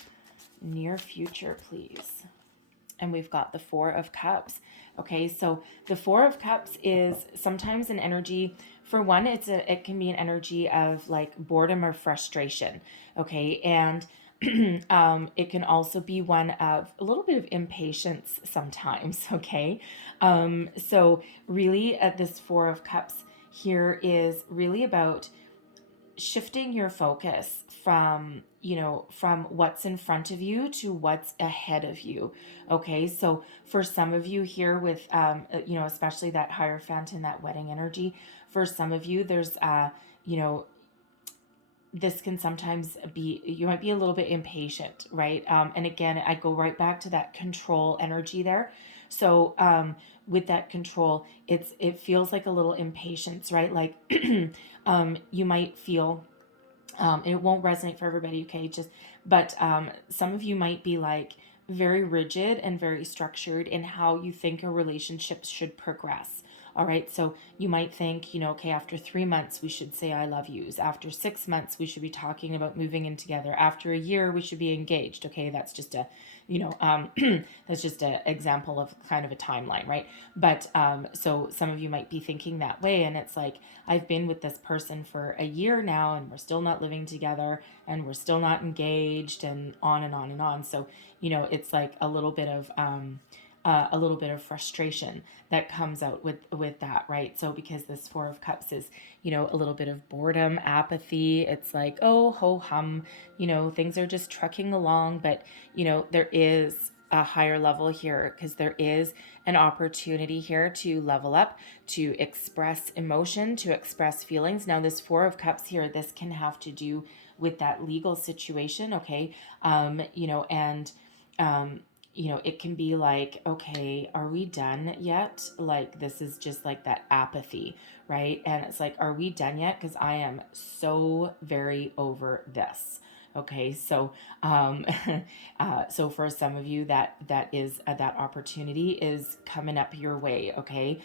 Near future, please. And we've got the Four of Cups. Okay, so the Four of Cups is sometimes an energy. For one, it can be an energy of like boredom or frustration. Okay, and it can also be one of a little bit of impatience sometimes. Okay, so really, this Four of Cups here is really about shifting your focus from what's in front of you to what's ahead of you. Okay, so for some of you here with especially that Hierophant and that wedding energy, for some of you there's this can sometimes be, you might be a little bit impatient, right? And again, I go right back to that control energy there. So with that control, it feels like a little impatience, right? Like you might feel, it won't resonate for everybody, okay? But some of you might be like very rigid and very structured in how you think a relationship should progress. All right, so you might think, okay, after 3 months, we should say I love yous. After 6 months, we should be talking about moving in together. After a year, we should be engaged. Okay, that's just a, that's just an example of kind of a timeline, right? But so some of you might be thinking that way, and it's like, I've been with this person for a year now, and we're still not living together, and we're still not engaged, and on and on and on. So, it's like a little bit of frustration that comes out with that, right? So because this Four of Cups is, a little bit of boredom, apathy. It's like, oh, ho hum, things are just trucking along. But, there is a higher level here, because there is an opportunity here to level up, to express emotion, to express feelings. Now, this Four of Cups here, this can have to do with that legal situation, okay? It can be like, okay, are we done yet? Like, this is just like that apathy, right? And it's like, are we done yet? Because I am so very over this. Okay, so so for some of you, that is that opportunity is coming up your way. Okay,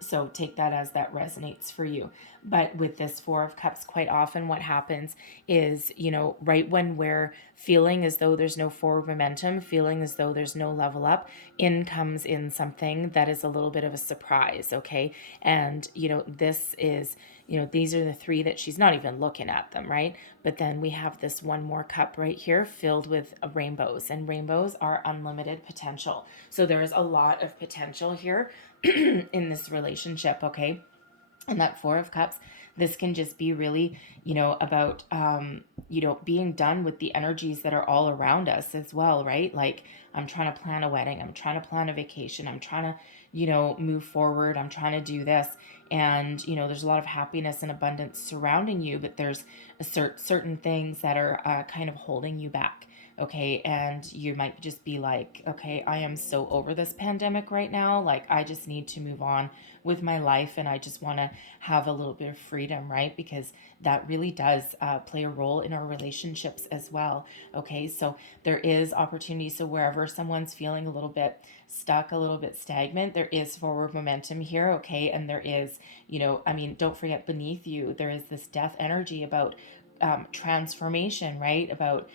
So take that as that resonates for you. But with this Four of Cups, quite often what happens is, right when we're feeling as though there's no forward momentum, feeling as though there's no level up, in comes in something that is a little bit of a surprise, okay? And, this is, these are the three that she's not even looking at them, right? But then we have this one more cup right here filled with rainbows, and rainbows are unlimited potential. So there is a lot of potential here in this relationship, okay? And that Four of Cups, this can just be really, about, being done with the energies that are all around us as well, right? Like, I'm trying to plan a wedding. I'm trying to plan a vacation. I'm trying to, move forward. I'm trying to do this. And, there's a lot of happiness and abundance surrounding you, but there's certain things that are kind of holding you back. Okay. And you might just be like, okay, I am so over this pandemic right now. Like, I just need to move on with my life, and I just want to have a little bit of freedom, right? Because that really does play a role in our relationships as well. Okay. So there is opportunity. So wherever someone's feeling a little bit stuck, a little bit stagnant, there is forward momentum here. Okay. And there is, don't forget, beneath you, there is this death energy about transformation, right? About,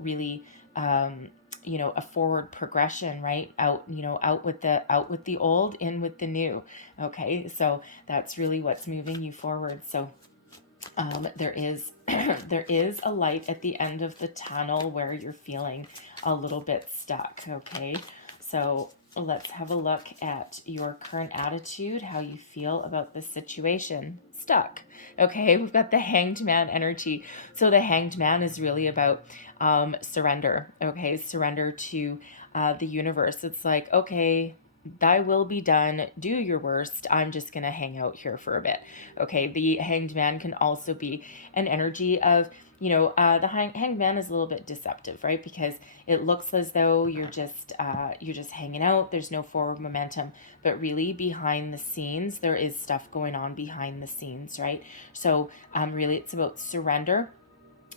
really, a forward progression, right? Out with the old, in with the new. Okay. So that's really what's moving you forward. So, there is, there is a light at the end of the tunnel where you're feeling a little bit stuck. Okay. So let's have a look at your current attitude, how you feel about the situation. Stuck. Okay, we've got the Hanged Man energy. So the Hanged Man is really about surrender. Okay, surrender to the universe. It's like, okay, thy will be done. Do your worst. I'm just going to hang out here for a bit. Okay, the Hanged Man can also be an energy of, the Hanged Man is a little bit deceptive, right? Because it looks as though you're just hanging out. There's no forward momentum, but really behind the scenes, there is stuff going on behind the scenes, right? So really, it's about surrender.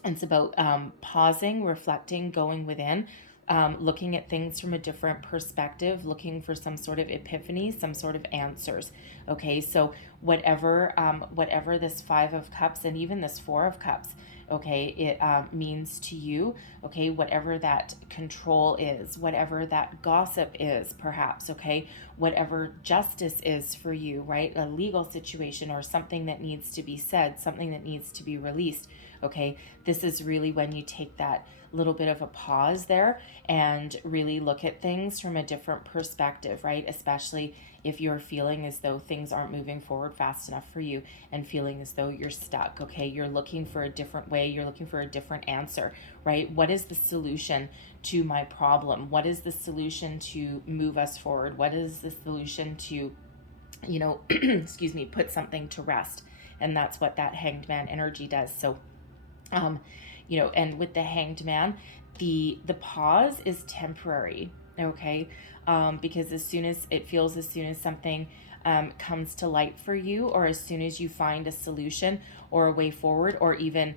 It's about pausing, reflecting, going within, looking at things from a different perspective, looking for some sort of epiphany, some sort of answers. Okay, so whatever this Five of Cups and even this Four of Cups, okay, it means to you, okay, whatever that control is, whatever that gossip is, perhaps, okay, whatever justice is for you, right, a legal situation or something that needs to be said, something that needs to be released. Okay, this is really when you take that little bit of a pause there and really look at things from a different perspective, right? Especially if you're feeling as though things aren't moving forward fast enough for you and feeling as though you're stuck. Okay, you're looking for a different way, you're looking for a different answer, right? What is the solution to my problem? What is the solution to move us forward? What is the solution to, excuse me, put something to rest? And that's what that Hanged Man energy does. So and with the Hanged Man, the pause is temporary, okay? Because as soon as something comes to light for you, or as soon as you find a solution or a way forward, or even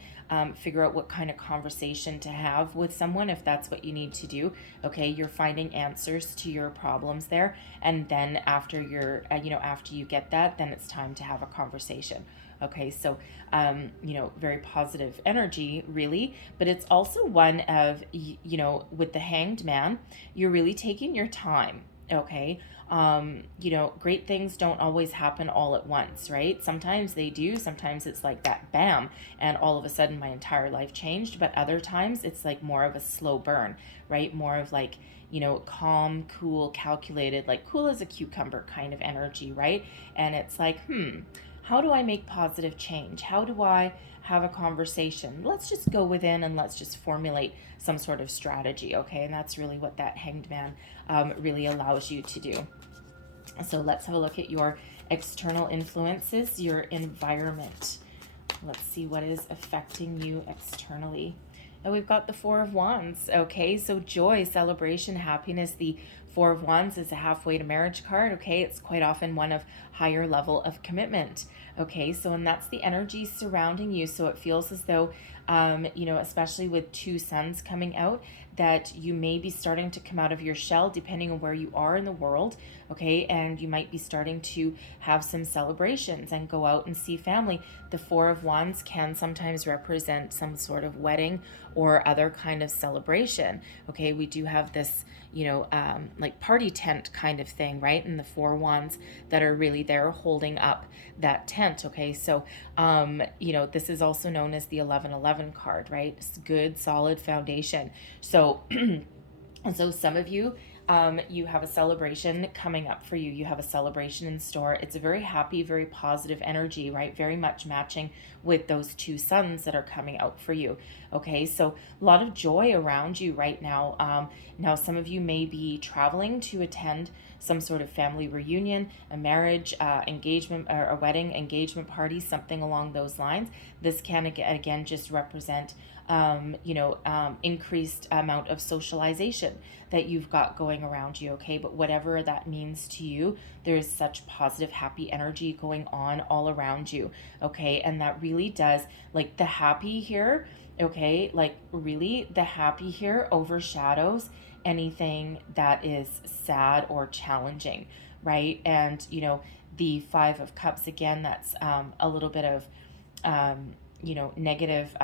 figure out what kind of conversation to have with someone, if that's what you need to do, okay, you're finding answers to your problems there. And then after after you get that, then it's time to have a conversation. Okay, so, very positive energy, really, but it's also one of, with the Hanged Man, you're really taking your time, okay? Great things don't always happen all at once, right? Sometimes they do. Sometimes it's like that, bam, and all of a sudden my entire life changed. But other times it's like more of a slow burn, right? More of like, calm, cool, calculated, like cool as a cucumber kind of energy, right? And it's like, how do I make positive change? How do I have a conversation? Let's just go within and let's just formulate some sort of strategy, okay? And that's really what that Hanged Man really allows you to do. So let's have a look at your external influences, your environment. Let's see what is affecting you externally. And we've got the Four of Wands, okay? So joy, celebration, happiness. The Four of Wands is a halfway to marriage card, okay? It's quite often one of higher level of commitment, okay? So, and that's the energy surrounding you. So it feels as though especially with two suns coming out, that you may be starting to come out of your shell depending on where you are in the world, okay? And you might be starting to have some celebrations and go out and see family. The Four of Wands can sometimes represent some sort of wedding or other kind of celebration, okay? We do have this, like party tent kind of thing, right? And the Four Wands that are really there holding up that tent, okay? So, this is also known as the 1111 card, right? It's good, solid foundation. So, so some of you, you have a celebration coming up for you. You have a celebration in store. It's a very happy, very positive energy, right? Very much matching with those two suns that are coming out for you. Okay, so a lot of joy around you right now. Now, some of you may be traveling to attend some sort of family reunion, a marriage, engagement, or a wedding, engagement party, something along those lines. This can again just represent increased amount of socialization that you've got going around you, okay? But whatever that means to you, there's such positive, happy energy going on all around you, okay? And that really does, like the happy here, okay? Like really the happy here overshadows anything that is sad or challenging, right? And, the Five of Cups, again, that's a little bit of, negative,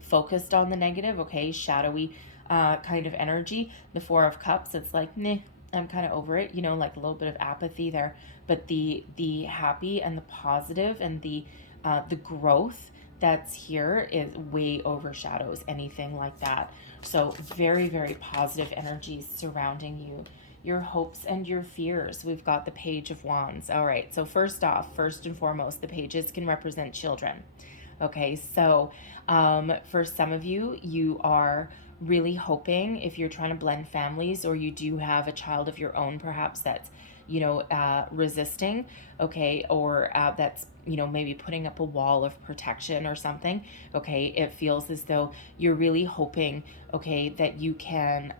focused on the negative, okay, shadowy kind of energy. The Four of Cups, it's like, nah, I'm kind of over it, like a little bit of apathy there. But the happy and the positive and the growth that's here is way overshadows anything like that. So very, very positive energies surrounding you, your hopes and your fears. We've got the Page of Wands. All right, so first and foremost, the pages can represent children. Okay, so for some of you, you are really hoping, if you're trying to blend families, or you do have a child of your own perhaps that's resisting, okay, or that's maybe putting up a wall of protection or something, okay, it feels as though you're really hoping, okay, that you can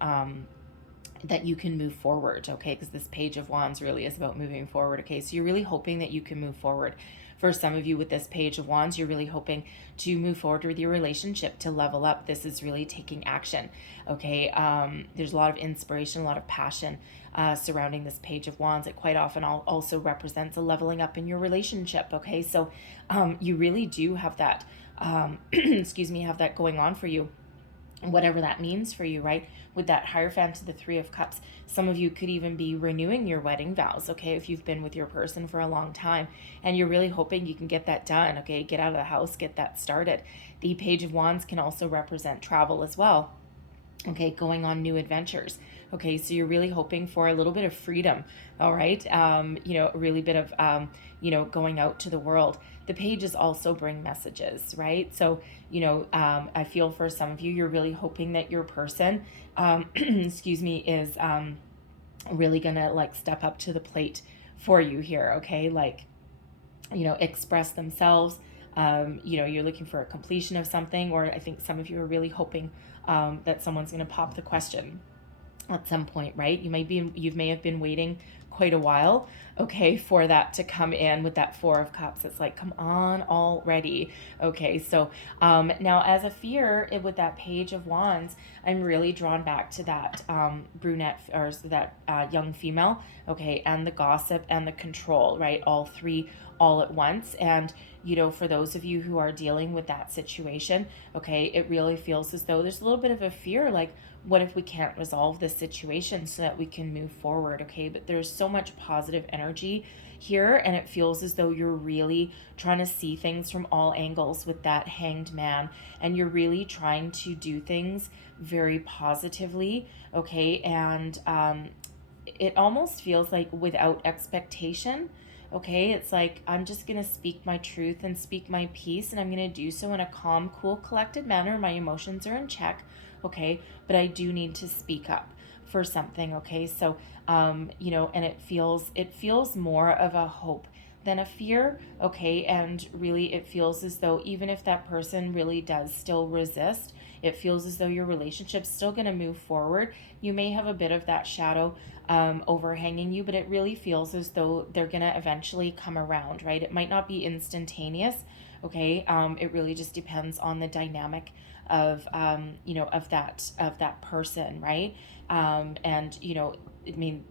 move forward, okay, because this Page of Wands really is about moving forward, okay, so you're really hoping that you can move forward. For some of you with this Page of Wands, you're really hoping to move forward with your relationship, to level up. This is really taking action, okay? There's a lot of inspiration, a lot of passion surrounding this Page of Wands. It quite often also represents a leveling up in your relationship, okay? So you really do have that, have that going on for you, whatever that means for you, right? With that Hierophant to the Three of Cups, some of you could even be renewing your wedding vows, okay? If you've been with your person for a long time and you're really hoping you can get that done, okay? Get out of the house, get that started. The Page of Wands can also represent travel as well, okay? Going on new adventures. Okay, so you're really hoping for a little bit of freedom, all right? A really bit of, going out to the world. The pages also bring messages, right? So, I feel for some of you, you're really hoping that your person, is really gonna like step up to the plate for you here, okay? Like, express themselves. You're looking for a completion of something, or I think some of you are really hoping that someone's gonna pop the question at some point, right? You may have been waiting quite a while, okay, for that to come in with that Four of Cups. It's like, come on already. Okay, so now as a fear with that Page of Wands, I'm really drawn back to that brunette, or that young female, okay, and the gossip and the control, right? All three all at once. And for those of you who are dealing with that situation, okay, it really feels as though there's a little bit of a fear, like, what if we can't resolve this situation so that we can move forward, okay? But there's so much positive energy here, and it feels as though you're really trying to see things from all angles with that Hanged Man, and you're really trying to do things very positively, okay? And it almost feels like without expectation, okay? It's like, I'm just going to speak my truth and speak my piece, and I'm going to do so in a calm, cool, collected manner. My emotions are in check, okay? But I do need to speak up for something, okay? So, and it feels more of a hope than a fear, okay? And really it feels as though even if that person really does still resist, It feels as though your relationship's still going to move forward. You may have a bit of that shadow overhanging you, but it really feels as though they're going to eventually come around, right? It might not be instantaneous, okay? It really just depends on the dynamic of of that person, right? And I mean,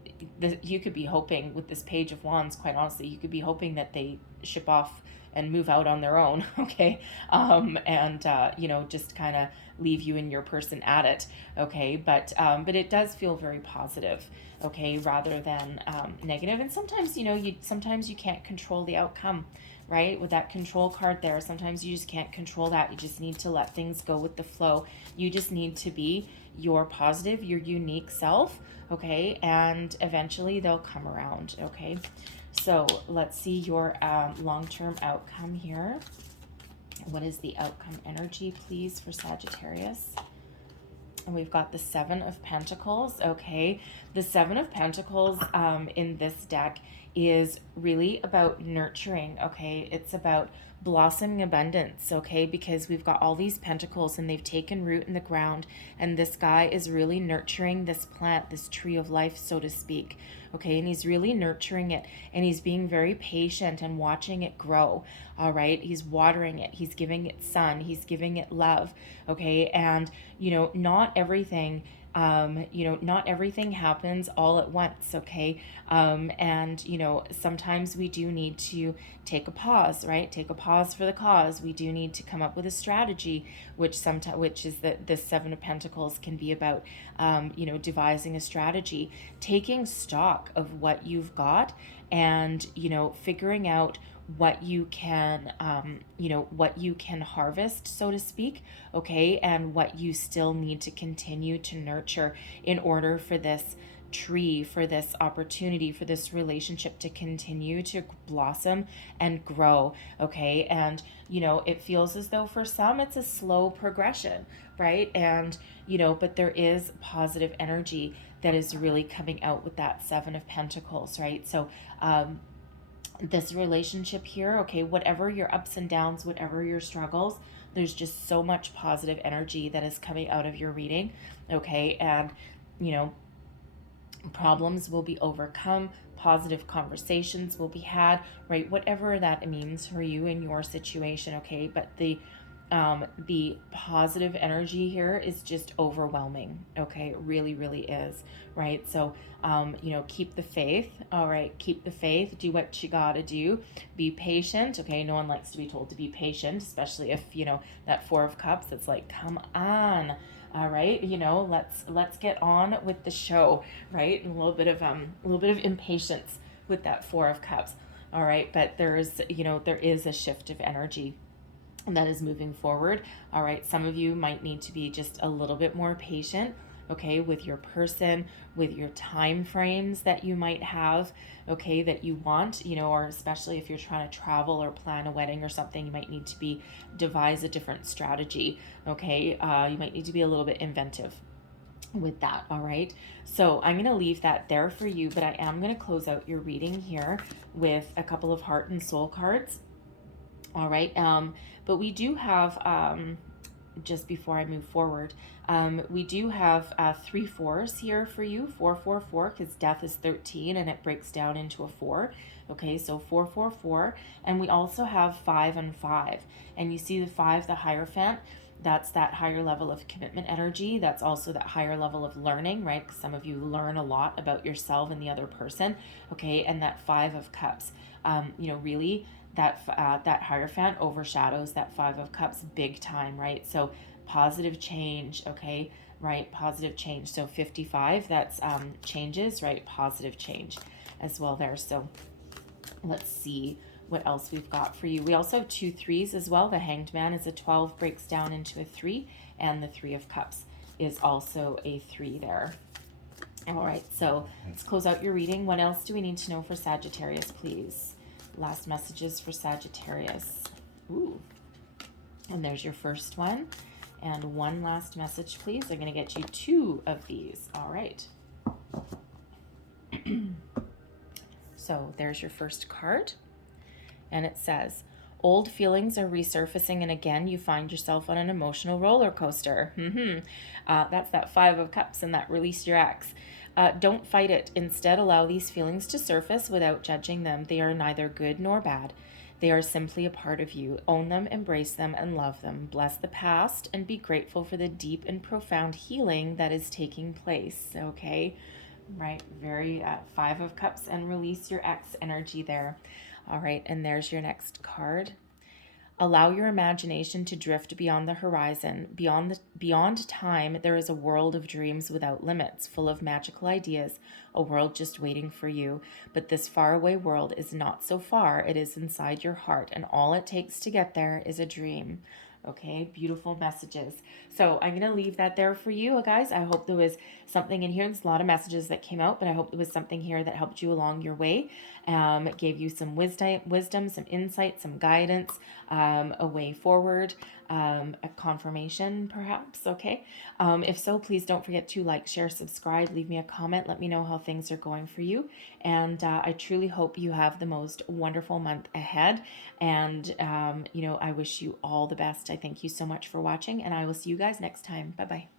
you could be hoping with this Page of Wands, quite honestly, you could be hoping that they ship off and move out on their own, okay? And just kind of leave you and your person at it, okay? But it does feel very positive, okay, rather than negative. And sometimes, sometimes you can't control the outcome, right? With that Control card there, sometimes you just can't control that. You just need to let things go with the flow. You just need to be your positive, your unique self, okay? And eventually they'll come around, okay? So let's see your long-term outcome here. What is the outcome energy, please, for Sagittarius? And we've got the Seven of Pentacles, okay? The Seven of Pentacles in this deck is really about nurturing, okay? It's about blossoming abundance, okay? Because we've got all these pentacles and they've taken root in the ground, and this guy is really nurturing this plant, this tree of life, so to speak, okay? And he's really nurturing it, and he's being very patient and watching it grow, all right? He's watering it, he's giving it sun, he's giving it love, okay? And not everything not everything happens all at once, okay? And sometimes we do need to take a pause, right? Take a pause for the cause. We do need to come up with a strategy, which is that the Seven of Pentacles can be about, devising a strategy, taking stock of what you've got, and figuring out what you can harvest, so to speak, okay, and what you still need to continue to nurture in order for this tree, for this opportunity, for this relationship to continue to blossom and grow, okay? And it feels as though for some it's a slow progression, right? And but there is positive energy that is really coming out with that Seven of Pentacles, right? So this relationship here, okay, whatever your ups and downs, whatever your struggles, there's just so much positive energy that is coming out of your reading, okay? And problems will be overcome, positive conversations will be had, right? Whatever that means for you in your situation, okay? But the positive energy here is just overwhelming, okay? It really, really is, right? So, keep the faith, all right? Keep the faith, do what you gotta do, be patient, okay? No one likes to be told to be patient, especially if, that Four of Cups, it's like, come on, all right? Let's get on with the show, right? And a little bit of impatience with that Four of Cups, all right? But there is a shift of energy that is moving forward, all right? Some of you might need to be just a little bit more patient, okay, with your person, with your time frames that you might have, okay, that you want, or especially if you're trying to travel or plan a wedding or something, you might need to devise a different strategy, okay? You might need to be a little bit inventive with that, all right? So I'm going to leave that there for you, but I am going to close out your reading here with a couple of heart and soul cards, all right? But we do have, just before I move forward, we do have 3 4s here for you, 4 4 4, because death is 13 and it breaks down into a 4. Okay, so 4 4 4, and we also have 5 and 5. And you see the 5, the Hierophant, that's that higher level of commitment energy. That's also that higher level of learning, right? Because some of you learn a lot about yourself and the other person. Okay, and that 5 of Cups, really, that Hierophant overshadows that 5 of Cups big time, right? So positive change, okay, right? Positive change. So 55, that's changes, right? Positive change as well there. So let's see what else we've got for you. We also have 2 3s as well. The Hanged Man is a 12, breaks down into a 3, and the 3 of Cups is also a 3 there. All right, so let's close out your reading. What else do we need to know for Sagittarius, please? Last messages for Sagittarius. Ooh. And there's your first one. And one last message, please. I'm going to get you 2 of these. All right. So there's your first card. And it says, Old feelings are resurfacing, and again, you find yourself on an emotional roller coaster. That's that Five of Cups and that release your ex. Don't fight it. Instead, allow these feelings to surface without judging them. They are neither good nor bad. They are simply a part of you. Own them, embrace them, and love them. Bless the past and be grateful for the deep and profound healing that is taking place. Okay? Right, very Five of Cups and release your ex energy there. All right, and there's your next card. Allow your imagination to drift beyond the horizon. Beyond time, there is a world of dreams without limits, full of magical ideas, a world just waiting for you. But this faraway world is not so far. It is inside your heart, and all it takes to get there is a dream. Okay, beautiful messages. So I'm going to leave that there for you, guys. I hope there was something in here. There's a lot of messages that came out, but I hope there was something here that helped you along your way. It gave you some wisdom, some insight, some guidance, a way forward, a confirmation perhaps. Okay. If so, please don't forget to like, share, subscribe, leave me a comment. Let me know how things are going for you. And I truly hope you have the most wonderful month ahead. And, I wish you all the best. I thank you so much for watching, and I will see you guys next time. Bye-bye.